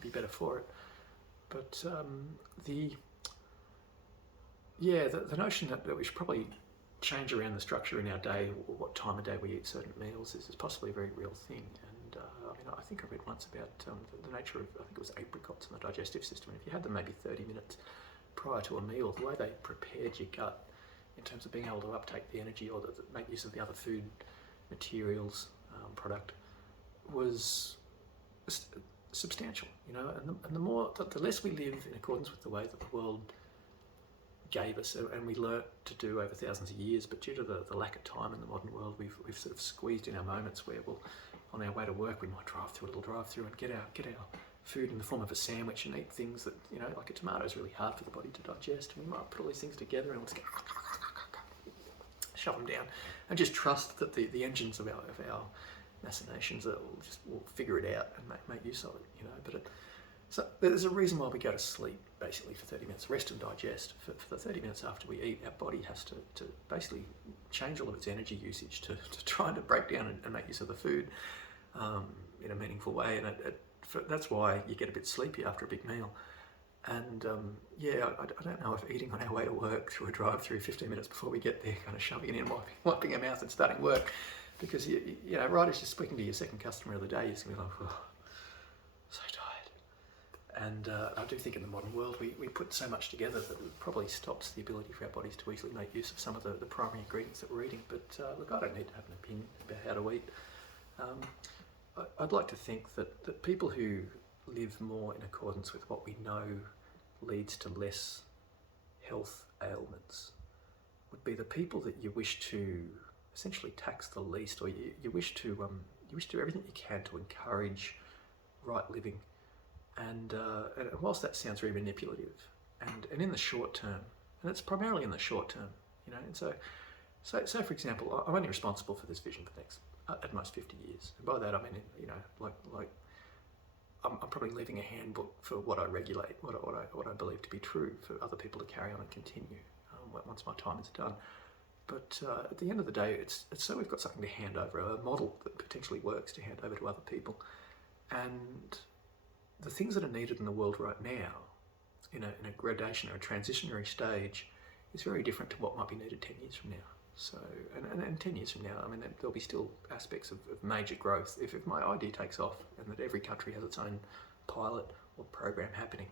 be better for it. But the notion that we should probably change around the structure in our day, or what time of day we eat certain meals, is possibly a very real thing. And I think I read once about the nature of, I think it was apricots in the digestive system. And if you had them maybe 30 minutes prior to a meal, the way they prepared your gut in terms of being able to uptake the energy, or make use of the other food materials product, was substantial, and the less we live in accordance with the way that the world gave us, and we learnt to do over thousands of years, but due to the lack of time in the modern world, we've sort of squeezed in our moments where on our way to work, we might drive through a little drive-through and get our food in the form of a sandwich and eat things that, like a tomato is really hard for the body to digest, and we might put all these things together and let's shove them down and just trust that the engines of our machinations will figure it out and make use of it, But so there's a reason why we go to sleep basically for 30 minutes, rest and digest. For the 30 minutes after we eat, our body has to basically change all of its energy usage to try to break down and make use of the food in a meaningful way, and that's why you get a bit sleepy after a big meal. And I don't know if eating on our way to work through a drive-through 15 minutes before we get there, kind of shoving it in, wiping our mouth and starting work, because right as you're speaking to your second customer of the day, you're just going to be like, oh, so tired. And I do think in the modern world we put so much together that it probably stops the ability for our bodies to easily make use of some of the primary ingredients that we're eating. But look, I don't need to have an opinion about how to eat. I'd like to think that people who live more in accordance with what we know leads to less health ailments would be the people that you wish to essentially tax the least, or you wish to do everything you can to encourage right living. And whilst that sounds very manipulative, and in the short term, and it's primarily in the short term, and so for example, I'm only responsible for this vision for the next at most 50 years, and by that I mean, like I'm probably leaving a handbook for what I regulate, what I believe to be true, for other people to carry on and continue once my time is done. But at the end of the day, it's so we've got something to hand over, a model that potentially works to hand over to other people. And the things that are needed in the world right now, in a gradation or a transitionary stage, is very different to what might be needed 10 years from now. So, and 10 years from now, I mean, there'll be still aspects of major growth. If my idea takes off and that every country has its own pilot or program happening,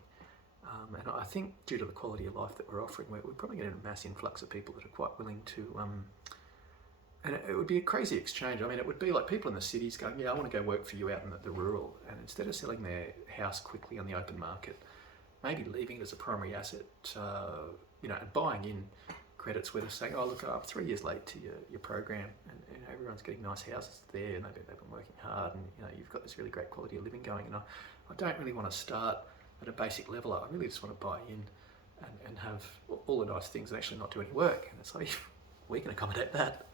and I think due to the quality of life that we're offering, we're probably getting a mass influx of people that are quite willing to, and it would be a crazy exchange. I mean, it would be like people in the cities going, yeah, I want to go work for you out in the rural, and instead of selling their house quickly on the open market, maybe leaving it as a primary asset, and buying in credits where they're saying, oh look, I'm 3 years late to your program, and everyone's getting nice houses there, and they've been working hard, and you've got this really great quality of living going, and I don't really want to start at a basic level. I really just want to buy in and have all the nice things and actually not do any work. And it's like, we can accommodate that.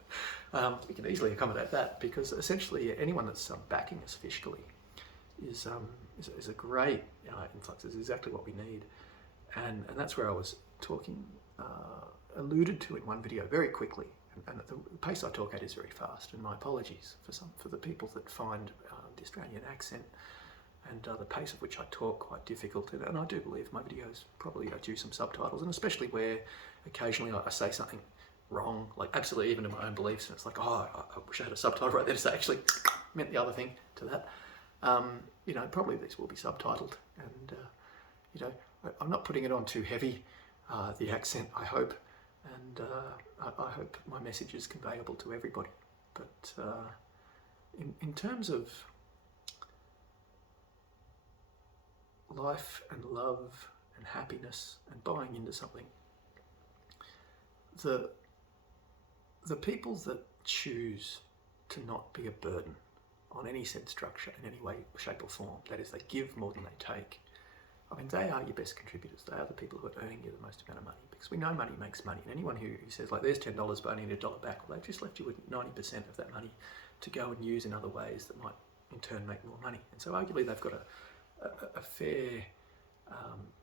We can easily accommodate that, because essentially anyone that's backing us fiscally is a great influx. Is exactly what we need, and that's where I was talking, alluded to in one video very quickly. And the pace I talk at is very fast, and my apologies for the people that find the Australian accent and the pace at which I talk quite difficult. And I do believe my videos probably are due some subtitles, and especially where occasionally I say something wrong, like absolutely even in my own beliefs, and it's like, oh, I wish I had a subtitle right there to say actually meant the other thing to that. Probably these will be subtitled, and I'm not putting it on too heavy, the accent, I hope, and I hope my message is conveyable to everybody. But in terms of life and love and happiness and buying into something, the people that choose to not be a burden on any said structure in any way, shape or form, that is, they give more than they take, I mean, they are your best contributors. They are the people who are earning you the most amount of money, because we know money makes money. And anyone who says, like, there's $10, but I need $1 back, well, they've just left you with 90% of that money to go and use in other ways that might, in turn, make more money. And so arguably they've got a fair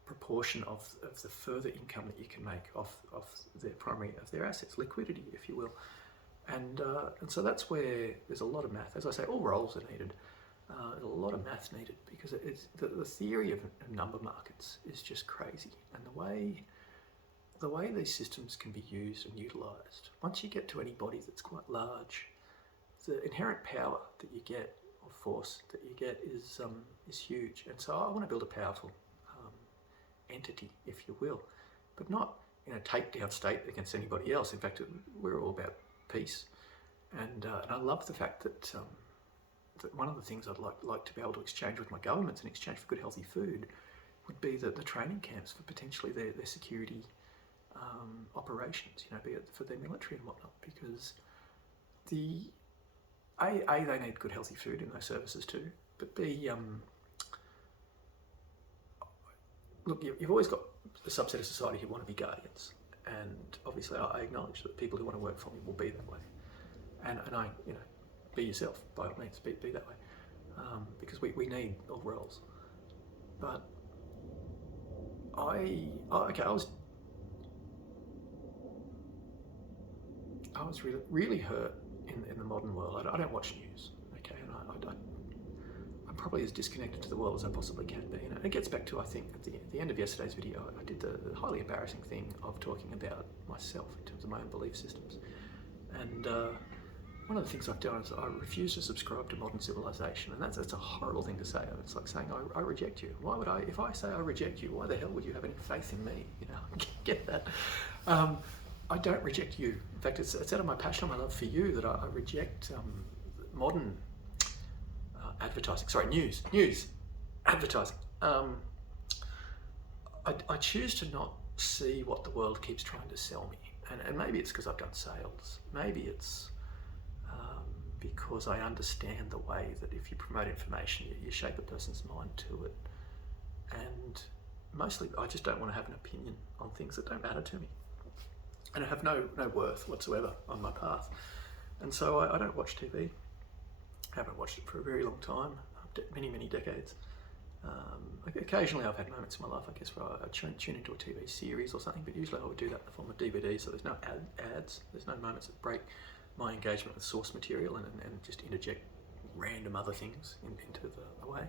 proportion of the further income that you can make off their assets, liquidity, if you will. And so that's where there's a lot of math. As I say, all roles are needed. A lot of math needed, because it's the theory of number markets is just crazy, and the way these systems can be used and utilised. Once you get to any body that's quite large, the inherent power that you get, or force that you get, is huge. And so I want to build a powerful entity, if you will, but not in a takedown state against anybody else. In fact, we're all about peace, and I love the fact that one of the things I'd like to be able to exchange with my governments in exchange for good, healthy food would be the training camps for potentially their security operations, be it for their military and whatnot, because they need good, healthy food in those services too, but B, look, you've always got a subset of society who want to be guardians, and obviously I acknowledge that people who want to work for me will be that way, and I, be yourself, by all means, be that way, because we need all roles. But I was really hurt in the modern world. I don't watch news, okay, and I'm probably as disconnected to the world as I possibly can be. And it gets back to, I think, at the end of yesterday's video, I did the highly embarrassing thing of talking about myself in terms of my own belief systems. And one of the things I've done is I refuse to subscribe to modern civilization, and that's a horrible thing to say. It's like saying I reject you. Why would I? If I say I reject you, why the hell would you have any faith in me? Get that? I don't reject you. In fact, it's out of my passion, my love for you, that I reject modern advertising. Sorry, news advertising. I choose to not see what the world keeps trying to sell me, and maybe it's because I've done sales. Maybe it's because I understand the way that if you promote information, you shape a person's mind to it. And mostly, I just don't want to have an opinion on things that don't matter to me, and have no worth whatsoever on my path. And so I don't watch TV. I haven't watched it for a very long time, many decades. Occasionally I've had moments in my life, I guess, where I tune into a TV series or something, but usually I would do that in the form of DVD, so there's no ads, there's no moments that break my engagement with source material and just interject random other things into the way.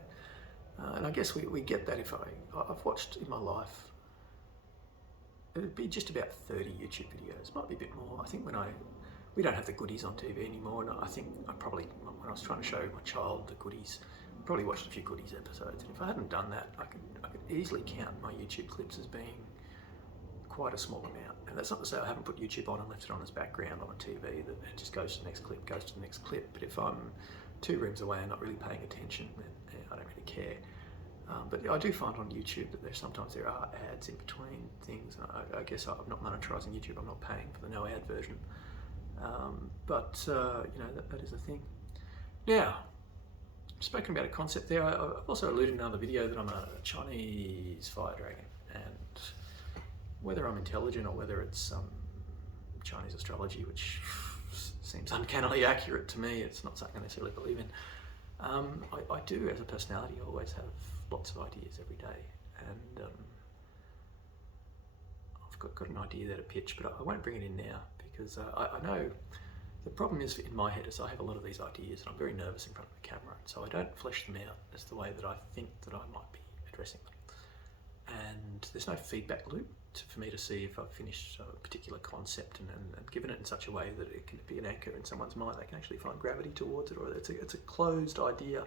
And I guess we get that if I've watched in my life, it'd be just about 30 YouTube videos, might be a bit more. I think we don't have the goodies on TV anymore, and I think I probably, when I was trying to show my child the goodies, probably watched a few goodies episodes, and if I hadn't done that, I could easily count my YouTube clips as being quite a small amount. And that's not to say I haven't put YouTube on and left it on as background on a TV, that it just goes to the next clip, goes to the next clip. But if I'm 2 rooms away and not really paying attention, then I don't really care. But I do find on YouTube that sometimes there are ads in between things. I guess I'm not monetizing YouTube, I'm not paying for the no ad version. But that is a thing. Now, I've spoken about a concept there. I've also alluded in another video that I'm a Chinese fire dragon, and whether I'm intelligent or whether it's Chinese astrology, which seems uncannily accurate to me, it's not something I necessarily believe in. I do, as a personality, always have lots of ideas every day, and I've got an idea there to pitch, but I won't bring it in now, because I know the problem is in my head is I have a lot of these ideas and I'm very nervous in front of the camera, so I don't flesh them out as the way that I think that I might be addressing them. And there's no feedback loop for me to see if I've finished a particular concept and given it in such a way that it can be an anchor in someone's mind. They can actually find gravity towards it, or it's a closed idea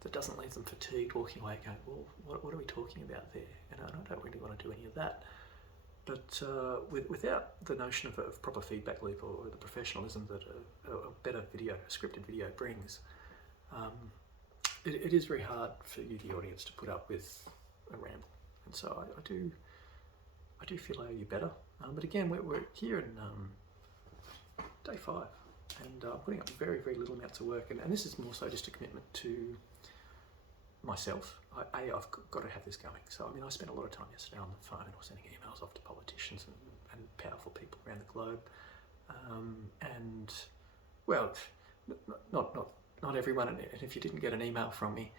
that doesn't leave them fatigued walking away going, well, what are we talking about there? And I don't really want to do any of that. But without the notion of a proper feedback loop or the professionalism that a better video, a scripted video brings, it is very hard for you, the audience, to put up with a ramble. And so I do feel I owe you better. But again, we're here in day 5, and I'm putting up very little amounts of work, and this is more so just a commitment to myself, I've got to have this going. So I mean, I spent a lot of time yesterday on the phone or sending emails off to politicians and powerful people around the globe, and well, not everyone. And if you didn't get an email from me,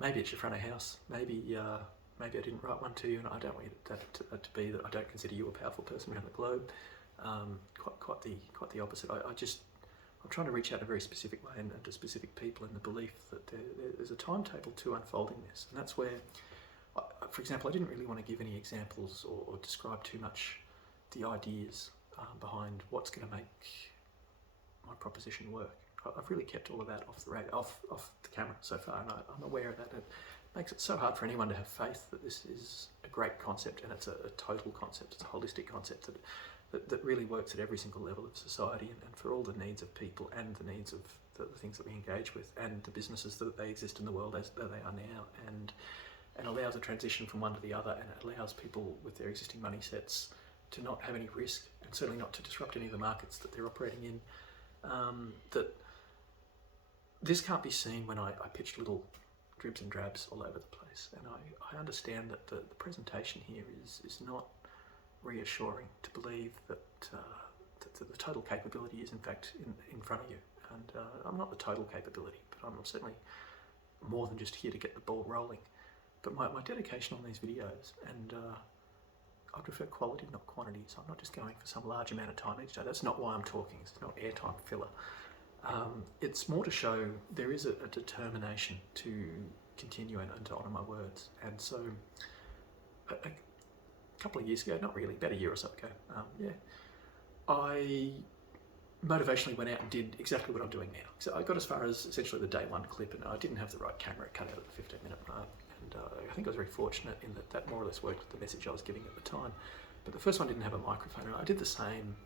maybe it's your front of house. Maybe I didn't write one to you, and I don't want that to be that I don't consider you a powerful person around the globe. Quite the opposite. I'm trying to reach out in a very specific way and to specific people in the belief that there's a timetable to unfolding this, and that's where, for example, I didn't really want to give any examples or describe too much the ideas behind what's going to make my proposition work. I've really kept all of that off the camera so far, and I'm aware of that. It makes it so hard for anyone to have faith that this is a great concept, and it's a total concept, it's a holistic concept that really works at every single level of society and for all the needs of people and the needs of the things that we engage with and the businesses that they exist in the world as they are now, and allows a transition from one to the other, and it allows people with their existing money sets to not have any risk, and certainly not to disrupt any of the markets that they're operating in. That this can't be seen when I pitched little dribs and drabs all over the place, and I understand that the presentation here is not reassuring to believe that the total capability is in fact in front of you, and I'm not the total capability, but I'm certainly more than just here to get the ball rolling. But my dedication on these videos, and I prefer quality, not quantity, so I'm not just going for some large amount of time each day. That's not why I'm talking. It's not airtime filler. It's more to show there is a determination to continue and to honour my words. And so a couple of years ago, not really, about a year or so ago, I motivationally went out and did exactly what I'm doing now. So I got as far as essentially the day one clip, and I didn't have the right camera cut out at the 15-minute mark. And I think I was very fortunate in that more or less worked with the message I was giving at the time. But the first one didn't have a microphone, and I did the same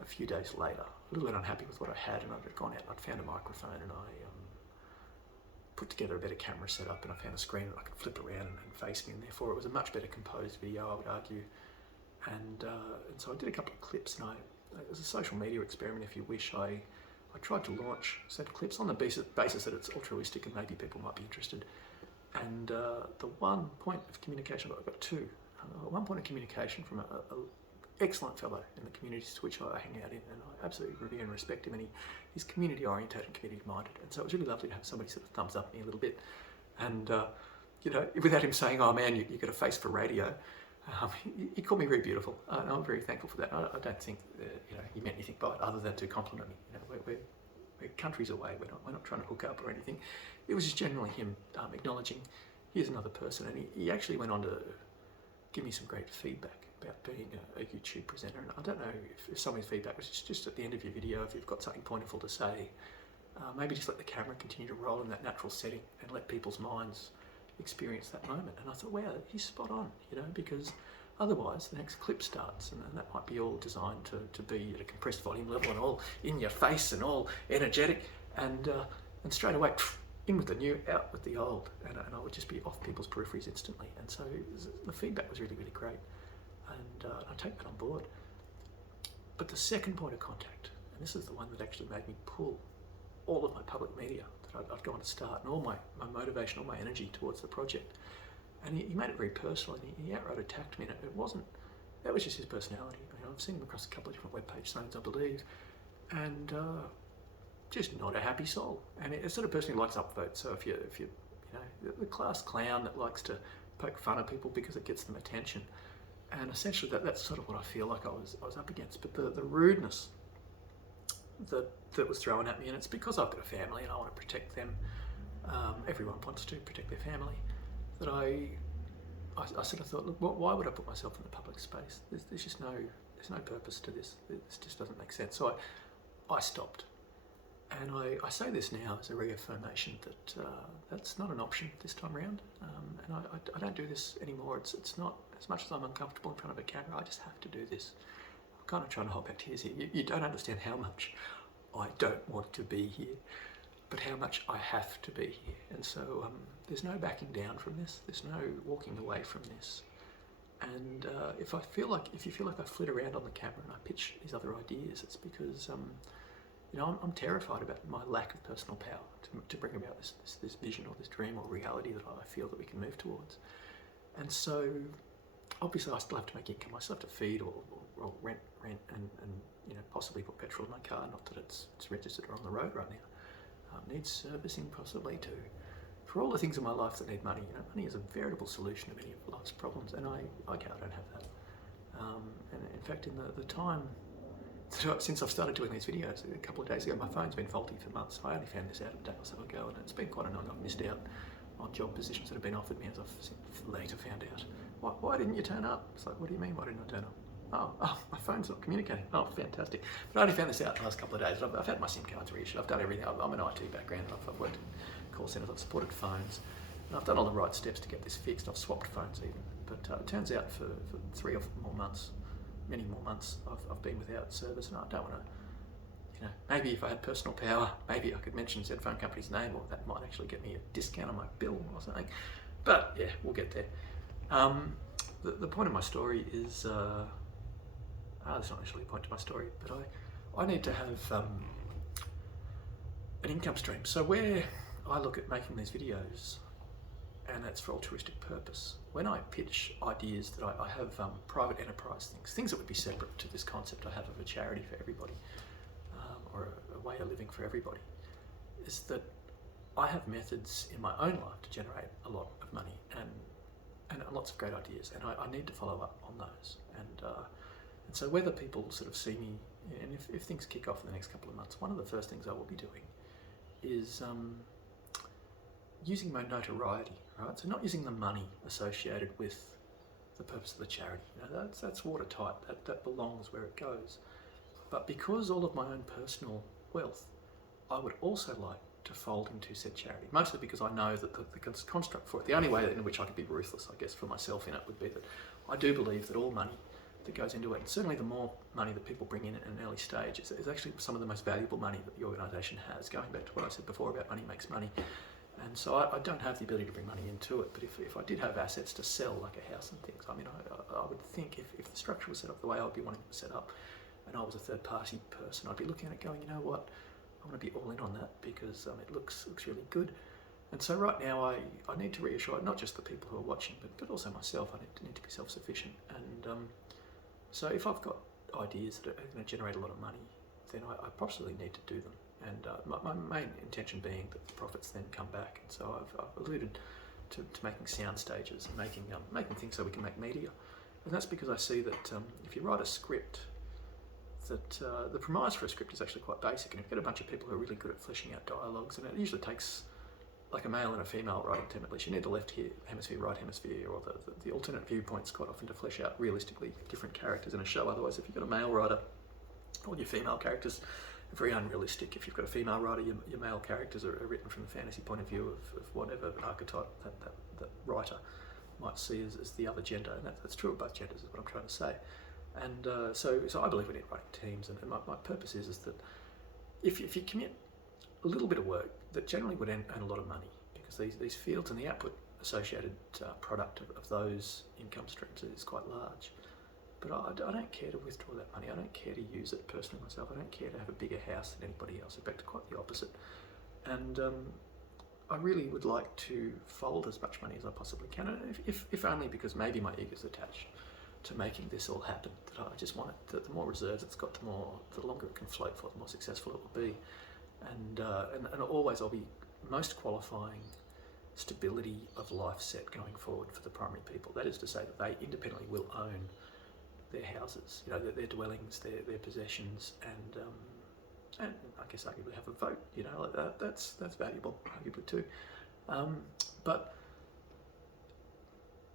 a few days later. A little bit unhappy with what I had, and I'd gone out and I'd found a microphone, and I put together a better camera setup, and I found a screen that I could flip around and face me, and therefore it was a much better composed video, I would argue. And so I did a couple of clips, and it was a social media experiment, if you wish. I tried to launch a set of clips on the basis that it's altruistic and maybe people might be interested. And the one point of communication, I've got two. One point of communication from an excellent fellow in the communities to which I hang out in, and I absolutely revere and respect him, and he's community oriented and community minded, and so it was really lovely to have somebody sort of thumbs up me a little bit, and without him saying, "Oh man, you got a face for radio," he called me very beautiful, and I'm very thankful for that. I don't think he meant anything by it other than to compliment me. We're countries away. We're not trying to hook up or anything. It was just generally him acknowledging here's another person, and he actually went on to give me some great feedback about being a YouTube presenter. And I don't know if some of his feedback was just at the end of your video, if you've got something pointful to say, maybe just let the camera continue to roll in that natural setting and let people's minds experience that moment. And I thought, wow, he's spot on, because otherwise the next clip starts, and that might be all designed to be at a compressed volume level and all in your face and all energetic, and straight away in with the new, out with the old, and I would just be off people's peripheries instantly. And so the feedback was really, really great, and I take that on board. But the second point of contact, and this is the one that actually made me pull all of my public media that I'd gone to start, and all my motivation, all my energy towards the project. And he made it very personal, and he outright attacked me, and that was just his personality. I've seen him across a couple of different webpage names, I believe, and just not a happy soul. And it's sort of person who likes upvotes. So if you the class clown that likes to poke fun at people because it gets them attention, and essentially that's sort of what I feel like I was up against. But the rudeness that was thrown at me, and it's because I've got a family and I want to protect them. Everyone wants to protect their family. That I sort of thought, look, why would I put myself in the public space? There's just there's no purpose to this. This just doesn't make sense. So I stopped. And I say this now as a reaffirmation that that's not an option this time around. And I don't do this anymore. It's not, as much as I'm uncomfortable in front of a camera, I just have to do this. I'm kind of trying to hold back tears here. You don't understand how much I don't want to be here, but how much I have to be here. And so there's no backing down from this. There's no walking away from this. And if you feel like I flit around on the camera and I pitch these other ideas, it's because I'm terrified about my lack of personal power to bring about this vision or this dream or reality that I feel that we can move towards. And so, obviously, I still have to make income. I still have to feed or rent and possibly put petrol in my car. Not that it's registered or on the road right now. Needs servicing possibly too. For all the things in my life that need money, money is a veritable solution to many of life's problems, and I don't have that. And in fact, in the time since I've started doing these videos, a couple of days ago, my phone's been faulty for months. I only found this out a day or so ago, and it's been quite annoying. I've missed out on job positions that have been offered me, as I've later found out. Why didn't you turn up? It's like, what do you mean, why didn't I turn up? Oh, my phone's not communicating. Oh, fantastic. But I only found this out in the last couple of days. I've had my SIM cards reissued. I've done everything. I'm an IT background. I've worked in call centres. I've supported phones. And I've done all the right steps to get this fixed. I've swapped phones even. But it turns out for 3 or more months, many more months, I've been without service, and I don't want to, maybe if I had personal power, maybe I could mention said phone company's name, or that might actually get me a discount on my bill or something. But yeah, we'll get there. The point of my story is, there's not actually a point to my story, but I need to have an income stream. So where I look at making these videos, and that's for altruistic purpose, when I pitch ideas that I have private enterprise things that would be separate to this concept I have of a charity for everybody, or a way of living for everybody, is that I have methods in my own life to generate a lot of money and lots of great ideas, and I need to follow up on those. And so whether people sort of see me, and if things kick off in the next couple of months, one of the first things I will be doing is using my notoriety, right? So not using the money associated with the purpose of the charity. That's watertight. That belongs where it goes. But because all of my own personal wealth, I would also like to fold into said charity. Mostly because I know that the construct for it, the only way in which I could be ruthless, I guess, for myself in it would be that I do believe that all money that goes into it, and certainly the more money that people bring in at an early stage, is actually some of the most valuable money that the organisation has. Going back to what I said before about money makes money. And so I don't have the ability to bring money into it, but if I did have assets to sell, like a house and things, I would think if the structure was set up the way I would be wanting it set up, and I was a third party person, I'd be looking at it going, you know what, I want to be all in on that because it looks really good. And so right now I need to reassure not just the people who are watching, but also myself. I need to be self-sufficient. And so if I've got ideas that are going to generate a lot of money, then I possibly need to do them. And my main intention being that the profits then come back. And so I've alluded to making sound stages and making things so we can make media. And that's because I see that if you write a script, that the premise for a script is actually quite basic. And if you get a bunch of people who are really good at fleshing out dialogues, and it usually takes like a male and a female writing team at least. You need the left hemisphere, right hemisphere, or the alternate viewpoints quite often to flesh out realistically different characters in a show. Otherwise, if you've got a male writer, all your female characters are very unrealistic. If you've got a female writer, your male characters are written from the fantasy point of view of whatever archetype that writer might see as the other gender. And that's true of both genders, is what I'm trying to say. And so I believe we need writing teams. And my purpose is that if you commit a little bit of work that generally would earn a lot of money, because these fields and the output associated product of those income streams is quite large. But I don't care to withdraw that money. I don't care to use it personally myself. I don't care to have a bigger house than anybody else. In fact, quite the opposite. And I really would like to fold as much money as I possibly can, and if only because maybe my ego's attached to making this all happen. That I just want it. The more reserves it's got, the longer it can float for, the more successful it will be. And always I'll be most qualifying stability of life set going forward for the primary people. That is to say that they independently will own their houses, their dwellings, their possessions, and I guess arguably have a vote. That's valuable, arguably too. But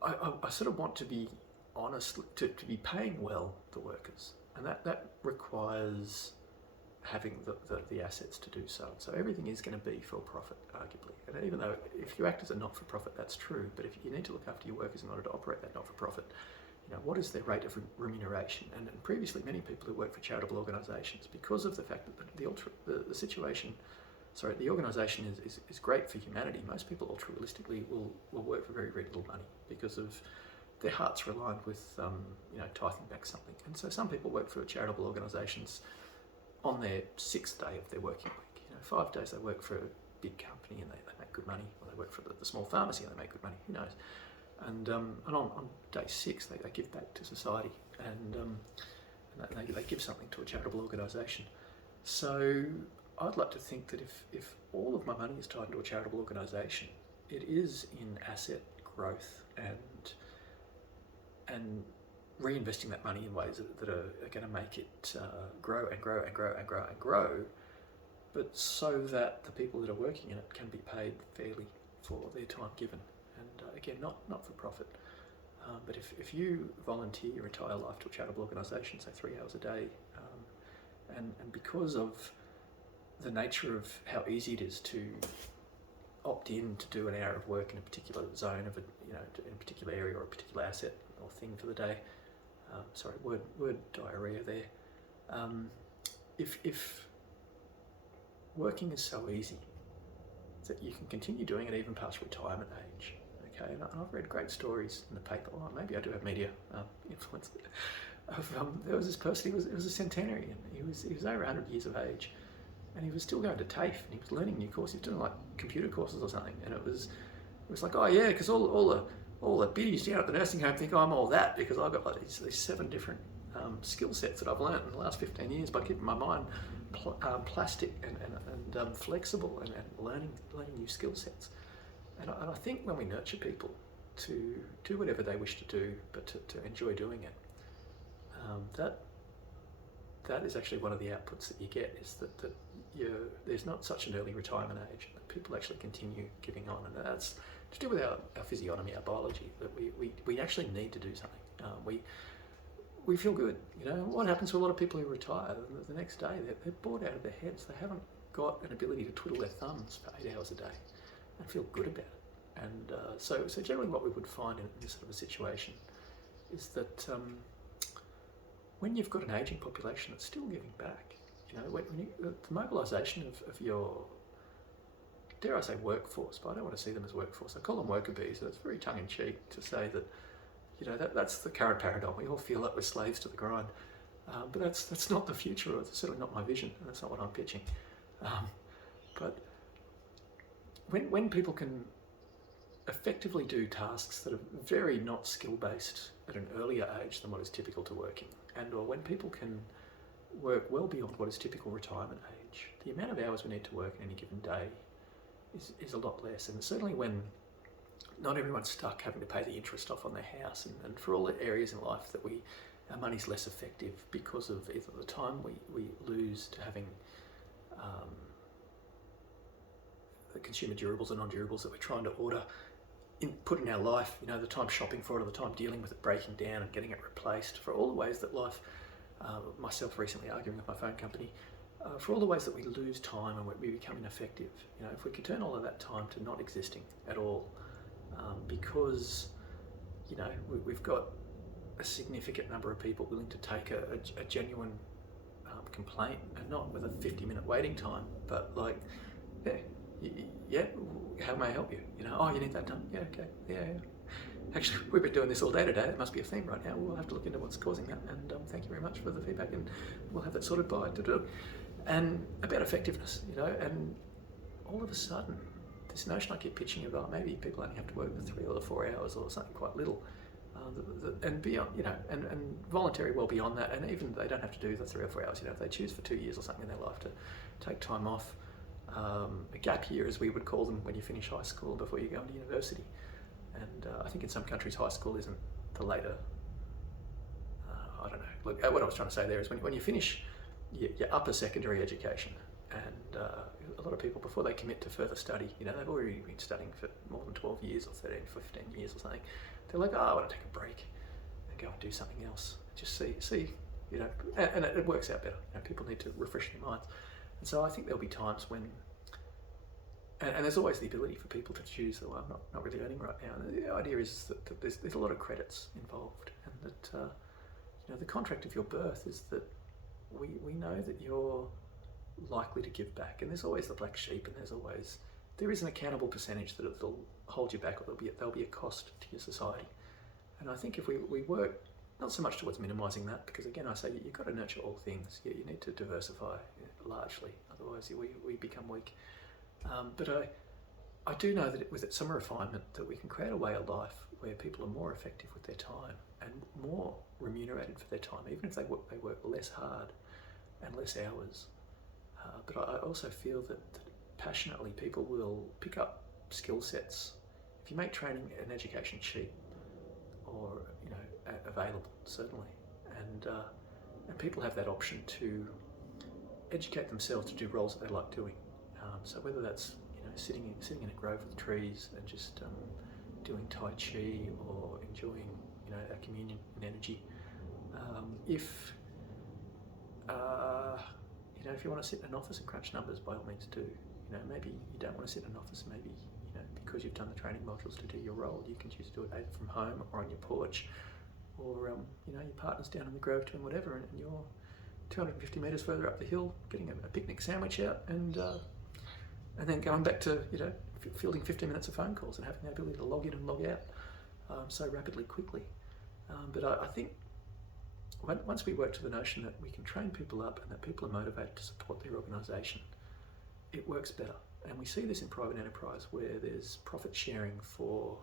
I sort of want to be honest, to be paying well the workers, and that requires having the assets to do so. So everything is going to be for profit, arguably. And even though if you act as a not-for-profit, that's true, but if you need to look after your workers in order to operate that not-for-profit, what is their rate of remuneration? And previously, many people who work for charitable organisations, because of the fact that the organisation is great for humanity, most people altruistically will work for very, very little money because of their hearts are aligned with tithing back something. And so some people work for charitable organisations on their 6th day of their working week. 5 days they work for a big company and they make good money, or they work for the small pharmacy and they make good money, who knows. And on day 6 they give back to society, and they give something to a charitable organisation. So I'd like to think that if all of my money is tied into a charitable organisation, it is in asset growth and reinvesting that money in ways that are going to make it grow and grow and grow and grow and grow, but so that the people that are working in it can be paid fairly for their time given. And again, not for profit. But if you volunteer your entire life to a charitable organisation, say 3 hours a day, and because of the nature of how easy it is to opt in to do an hour of work in a particular zone of in a particular area or a particular asset or thing for the day. Sorry, word diarrhea there. If working is so easy that you can continue doing it even past retirement age, okay, and I've read great stories in the paper. Well, maybe I do have media influence. There was this person. He was a centenarian. He was over 100 years of age, and he was still going to TAFE, and he was learning new courses. He was doing like computer courses or something, and it was like, oh yeah, because all the biddies down at the nursing home think I'm all that because I've got like these 7 different skill sets that I've learned in the last 15 years by keeping my mind plastic and flexible and learning new skill sets. And I think when we nurture people to do whatever they wish to do, but to enjoy doing it, that is actually one of the outputs that you get, is that there's not such an early retirement age, that people actually continue giving on, and that's to do with our physiognomy, our biology, that we actually need to do something. We feel good. What happens to a lot of people who retire? The next day they're bored out of their heads. They haven't got an ability to twiddle their thumbs for 8 hours a day and feel good about it. And so generally what we would find in this sort of a situation is that when you've got an ageing population that's still giving back, the mobilisation of your, dare I say, workforce, but I don't want to see them as workforce. I call them worker bees, and it's very tongue-in-cheek to say that that's the current paradigm. We all feel like we're slaves to the grind, but that's not the future, or it's certainly not my vision, and that's not what I'm pitching. But when people can effectively do tasks that are very not skill-based at an earlier age than what is typical to working, or when people can work well beyond what is typical retirement age, the amount of hours we need to work in any given day is a lot less. And certainly when not everyone's stuck having to pay the interest off on their house, and for all the areas in life that our money's less effective because of either the time we lose to having the consumer durables and non-durables that we're trying to order put in our life, the time shopping for it, or the time dealing with it breaking down and getting it replaced, for all the ways that life, myself recently arguing with my phone company, for all the ways that we lose time and we become ineffective. If we could turn all of that time to not existing at all, because we've got a significant number of people willing to take a genuine complaint, and not with a 50-minute waiting time, but like, yeah, how may I help you? Oh, you need that done? Yeah, okay, yeah. Actually, we've been doing this all day today. It must be a theme right now. We'll have to look into what's causing that, and thank you very much for the feedback, and we'll have that sorted by. And about effectiveness, and all of a sudden, this notion I keep pitching about maybe people only have to work the 3 or the 4 hours or something quite little, and beyond, and voluntary well beyond that, and even they don't have to do the 3 or 4 hours. If they choose for 2 years or something in their life to take time off, a gap year, as we would call them, when you finish high school before you go into university. And I think in some countries high school isn't the later, I don't know. Look, what I was trying to say there is when you finish your upper secondary education, and a lot of people, before they commit to further study, they've already been studying for more than 12 years or 13, 15 years or something. They're like, I want to take a break and go and do something else. Just see, and it works out better. People need to refresh their minds. And so I think there'll be times when, and there's always the ability for people to choose, I'm not really earning right now. And the idea is that there's a lot of credits involved, and that the contract of your birth is that we know that you're likely to give back. And there's always the black sheep, and there is an accountable percentage that'll hold you back, or there'll be a cost to your society. And I think if we work not so much towards minimising that, because again I say you've got to nurture all things. You need to diversify largely, otherwise we become weak. But I do know that with some refinement that we can create a way of life where people are more effective with their time and more remunerated for their time, even if they work less hard and less hours. But I also feel that passionately people will pick up skill sets. If you make training and education cheap, or available, certainly, and people have that option to educate themselves to do roles that they like doing. So whether that's sitting in a grove with trees and just doing Tai Chi, or enjoying a communion in energy. If you want to sit in an office and crunch numbers, by all means do. Maybe you don't want to sit in an office. Maybe because you've done the training modules to do your role, you can choose to do it either from home or on your porch, or your partner's down in the grove doing whatever, and you're 250 metres further up the hill getting a picnic sandwich out, and then going back to fielding 15 minutes of phone calls and having the ability to log in and log out so rapidly, quickly. But I think once we work to the notion that we can train people up and that people are motivated to support their organisation, it works better. And we see this in private enterprise, where there's profit sharing for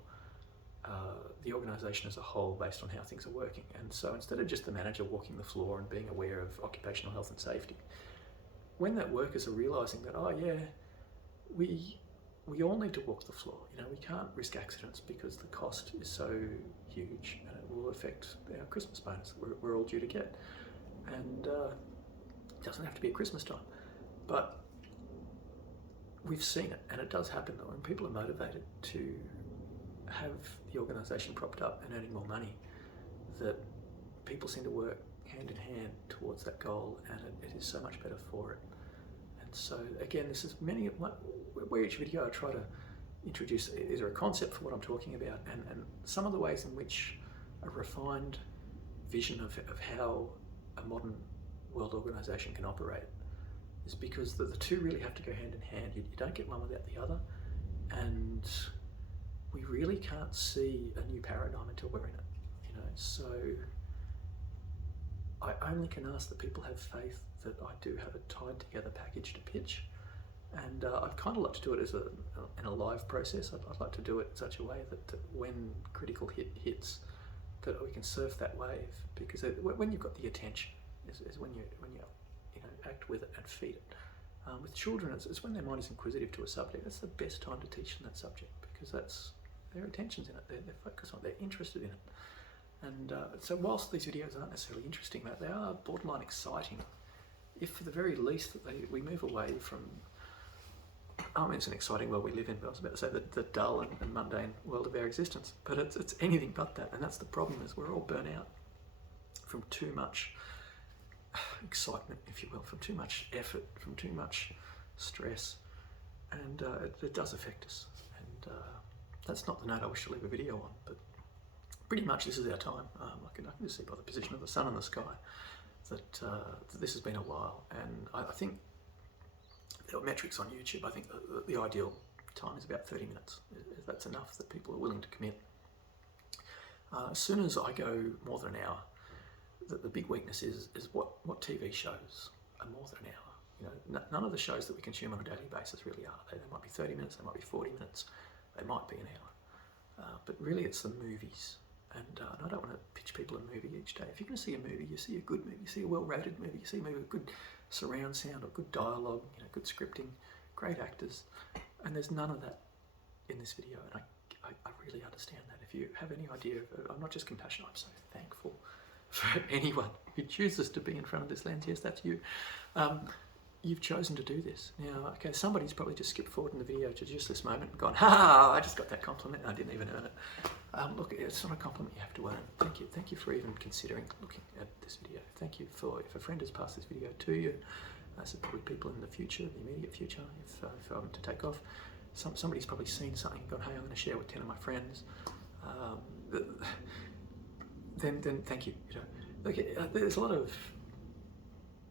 the organisation as a whole based on how things are working. And so instead of just the manager walking the floor and being aware of occupational health and safety, when that workers are realising that, we all need to walk the floor. We can't risk accidents because the cost is so huge and it will affect our Christmas bonus that we're all due to get. And it doesn't have to be at Christmas time, but we've seen it, and it does happen that when people are motivated to have the organisation propped up and earning more money, that people seem to work hand in hand towards that goal, and it is so much better for it. And so again, this is where each video I try to introduce either a concept for what I'm talking about, and some of the ways in which a refined vision of how a modern world organisation can operate is, because the two really have to go hand in hand. You don't get one without the other, and we really can't see a new paradigm until we're in it. So I only can ask that people have faith that I do have a tied together package to pitch, and I'd kind of like to do it in a live process. I'd like to do it in such a way that when critical hits, that we can surf that wave, because when you've got the attention is when you act with it and feed it. With children, it's when their mind is inquisitive to a subject. That's the best time to teach them that subject, because their attention's in it, they're focused on it, they're interested in it. And so whilst these videos aren't necessarily interesting, they are borderline exciting, if for the very least that we move away from, it's an exciting world we live in, but I was about to say the dull and mundane world of our existence, but it's anything but that. And that's the problem, is we're all burnt out from too much excitement, if you will, from too much effort, from too much stress, and it does affect us. And that's not the note I wish to leave a video on, but pretty much this is our time. I can just see by the position of the sun in the sky that this has been a while, and I think there are metrics on YouTube. I think the ideal time is about 30 minutes. That's enough that people are willing to commit. As soon as I go more than an hour, the big weakness is what TV shows are more than an hour. None of the shows that we consume on a daily basis really are. They might be 30 minutes, they might be 40 minutes, they might be an hour. But really it's the movies. And I don't want to pitch people a movie each day. If you're going to see a movie, you see a good movie, you see a well-rated movie, you see a movie with good surround sound or good dialogue, good scripting, great actors, and there's none of that in this video. And I really understand that. If you have any idea, I'm not just compassionate, I'm so thankful for anyone who chooses to be in front of this lens. Yes, that's you. You've chosen to do this. Now, okay, somebody's probably just skipped forward in the video to just this moment and gone, ha, I just got that compliment, I didn't even earn it. Look, it's not a compliment you have to earn. Thank you for even considering looking at this video. Thank you for, if a friend has passed this video to you, so probably people in the future, the immediate future, if I'm to take off, somebody's probably seen something and gone, hey, I'm going to share with 10 of my friends. Then thank you. Look, there's a lot of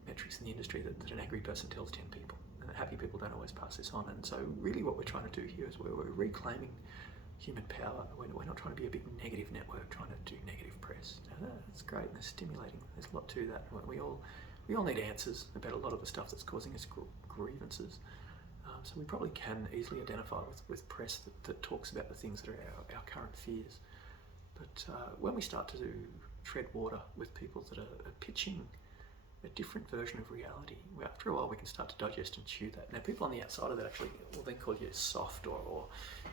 metrics in the industry that an angry person tells 10 people, and happy people don't always pass this on. And so really what we're trying to do here is we're reclaiming human power. We're not trying to be a big negative network trying to do negative press. That's great and it's stimulating. There's a lot to that. We all need answers about a lot of the stuff that's causing us grievances. So we probably can easily identify with press that talks about the things that are our current fears. But when we start to tread water with people that are pitching a different version of reality, well, after a while we can start to digest and chew that. Now, people on the outside of that actually will then call you soft or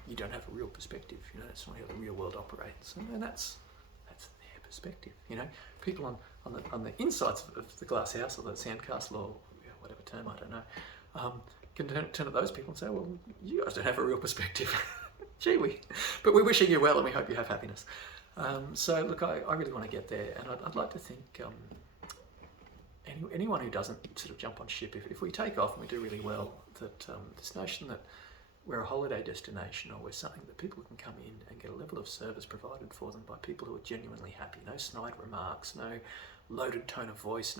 you don't have a real perspective. That's not how the real world operates, and that's their perspective. People on the insides of the glass house or the sandcastle or whatever term, I don't know, can turn at those people and say, well, you guys don't have a real perspective. Gee, but we're wishing you well and we hope you have happiness. So look, I really want to get there, and I'd like to think anyone who doesn't sort of jump on ship, if we take off and we do really well, that this notion that we're a holiday destination or we're something that people can come in and get a level of service provided for them by people who are genuinely happy, no snide remarks, no loaded tone of voice,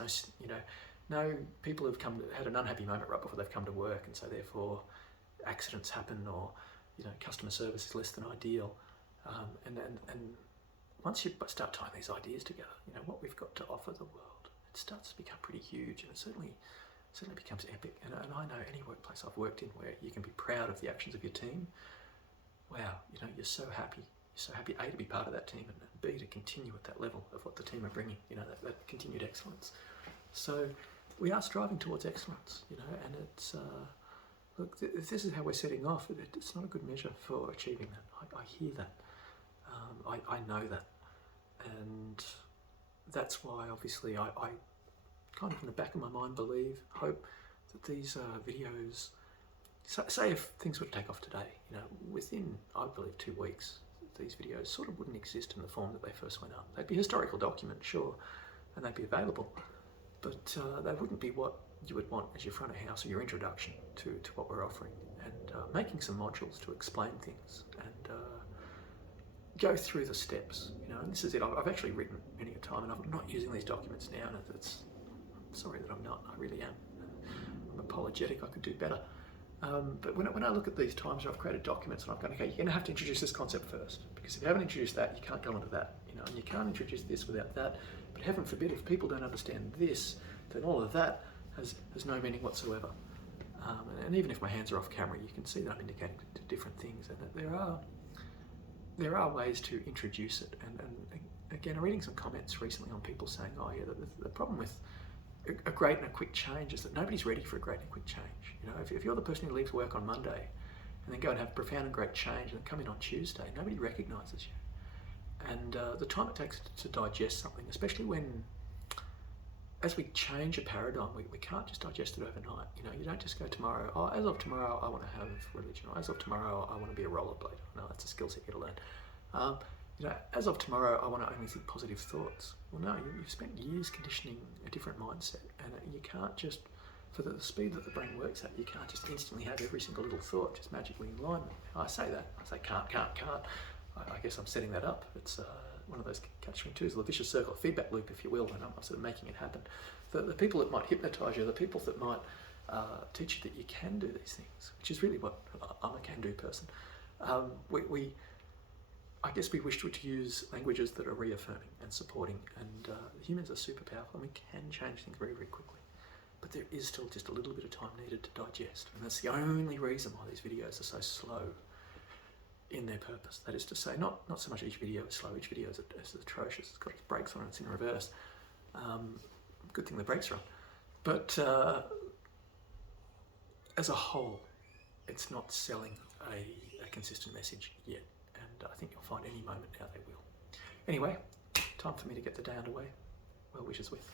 no people who've had an unhappy moment right before they've come to work, and so therefore accidents happen, or customer service is less than ideal. And once you start tying these ideas together, what we've got to offer the world, it starts to become pretty huge, and it certainly becomes epic. And I know any workplace I've worked in where you can be proud of the actions of your team. Wow, you're so happy. You're so happy, A, to be part of that team, and B, to continue at that level of what the team are bringing, that continued excellence. So we are striving towards excellence, and it's, look, if this is how we're setting off, it's not a good measure for achieving that. I hear that. I know that. And that's why, obviously, I kind of in the back of my mind hope that these videos, say if things were to take off today, within, I believe, 2 weeks, these videos sort of wouldn't exist in the form that they first went up. They'd be historical documents, sure, and they'd be available, but they wouldn't be what you would want as your front of house or your introduction to what we're offering, and making some modules to explain things and go through the steps, and this is it. I've actually written many a time, and I'm not using these documents now, and I'm sorry that I'm not. I really am. I'm apologetic. I could do better. But when I look at these times where I've created documents and I've gone, okay, you're going to have to introduce this concept first, because if you haven't introduced that, you can't go into that, and you can't introduce this without that. But heaven forbid, if people don't understand this, then all of that has no meaning whatsoever. And even if my hands are off camera, you can see that I'm indicating to different things, and that there are ways to introduce it. And again, I'm reading some comments recently on people saying, oh yeah, the problem with a great and a quick change is that nobody's ready for a great and a quick change. If you're the person who leaves work on Monday and then go and have profound and great change and then come in on Tuesday, nobody recognises you. And the time it takes to digest something, especially when, as we change a paradigm, we can't just digest it overnight. You don't just go tomorrow, oh, as of tomorrow I want to have religion, or as of tomorrow I want to be a rollerblader. No, that's a skill set you got to learn. As of tomorrow I want to only think positive thoughts. Well, no, you've spent years conditioning a different mindset, and you can't just, for the speed that the brain works at, you can't just instantly have every single little thought just magically in alignment. I say can't. I guess I'm setting that up. It's one of those catch-22s, the vicious circle, a feedback loop, if you will, and I'm sort of making it happen. The people that might hypnotise you, the people that might teach you that you can do these things, which is really what I'm a can-do person. I guess we wish to use languages that are reaffirming and supporting, and humans are super powerful and we can change things very, very quickly. But there is still just a little bit of time needed to digest, and that's the only reason why these videos are so slow in their purpose. That is to say, not so much each video is slow, each video is atrocious, it's got its brakes on and it's in reverse. Good thing the brakes are on. But as a whole, it's not selling a consistent message yet. And I think you'll find any moment now they will. Anyway, time for me to get the day underway. Well wishes with.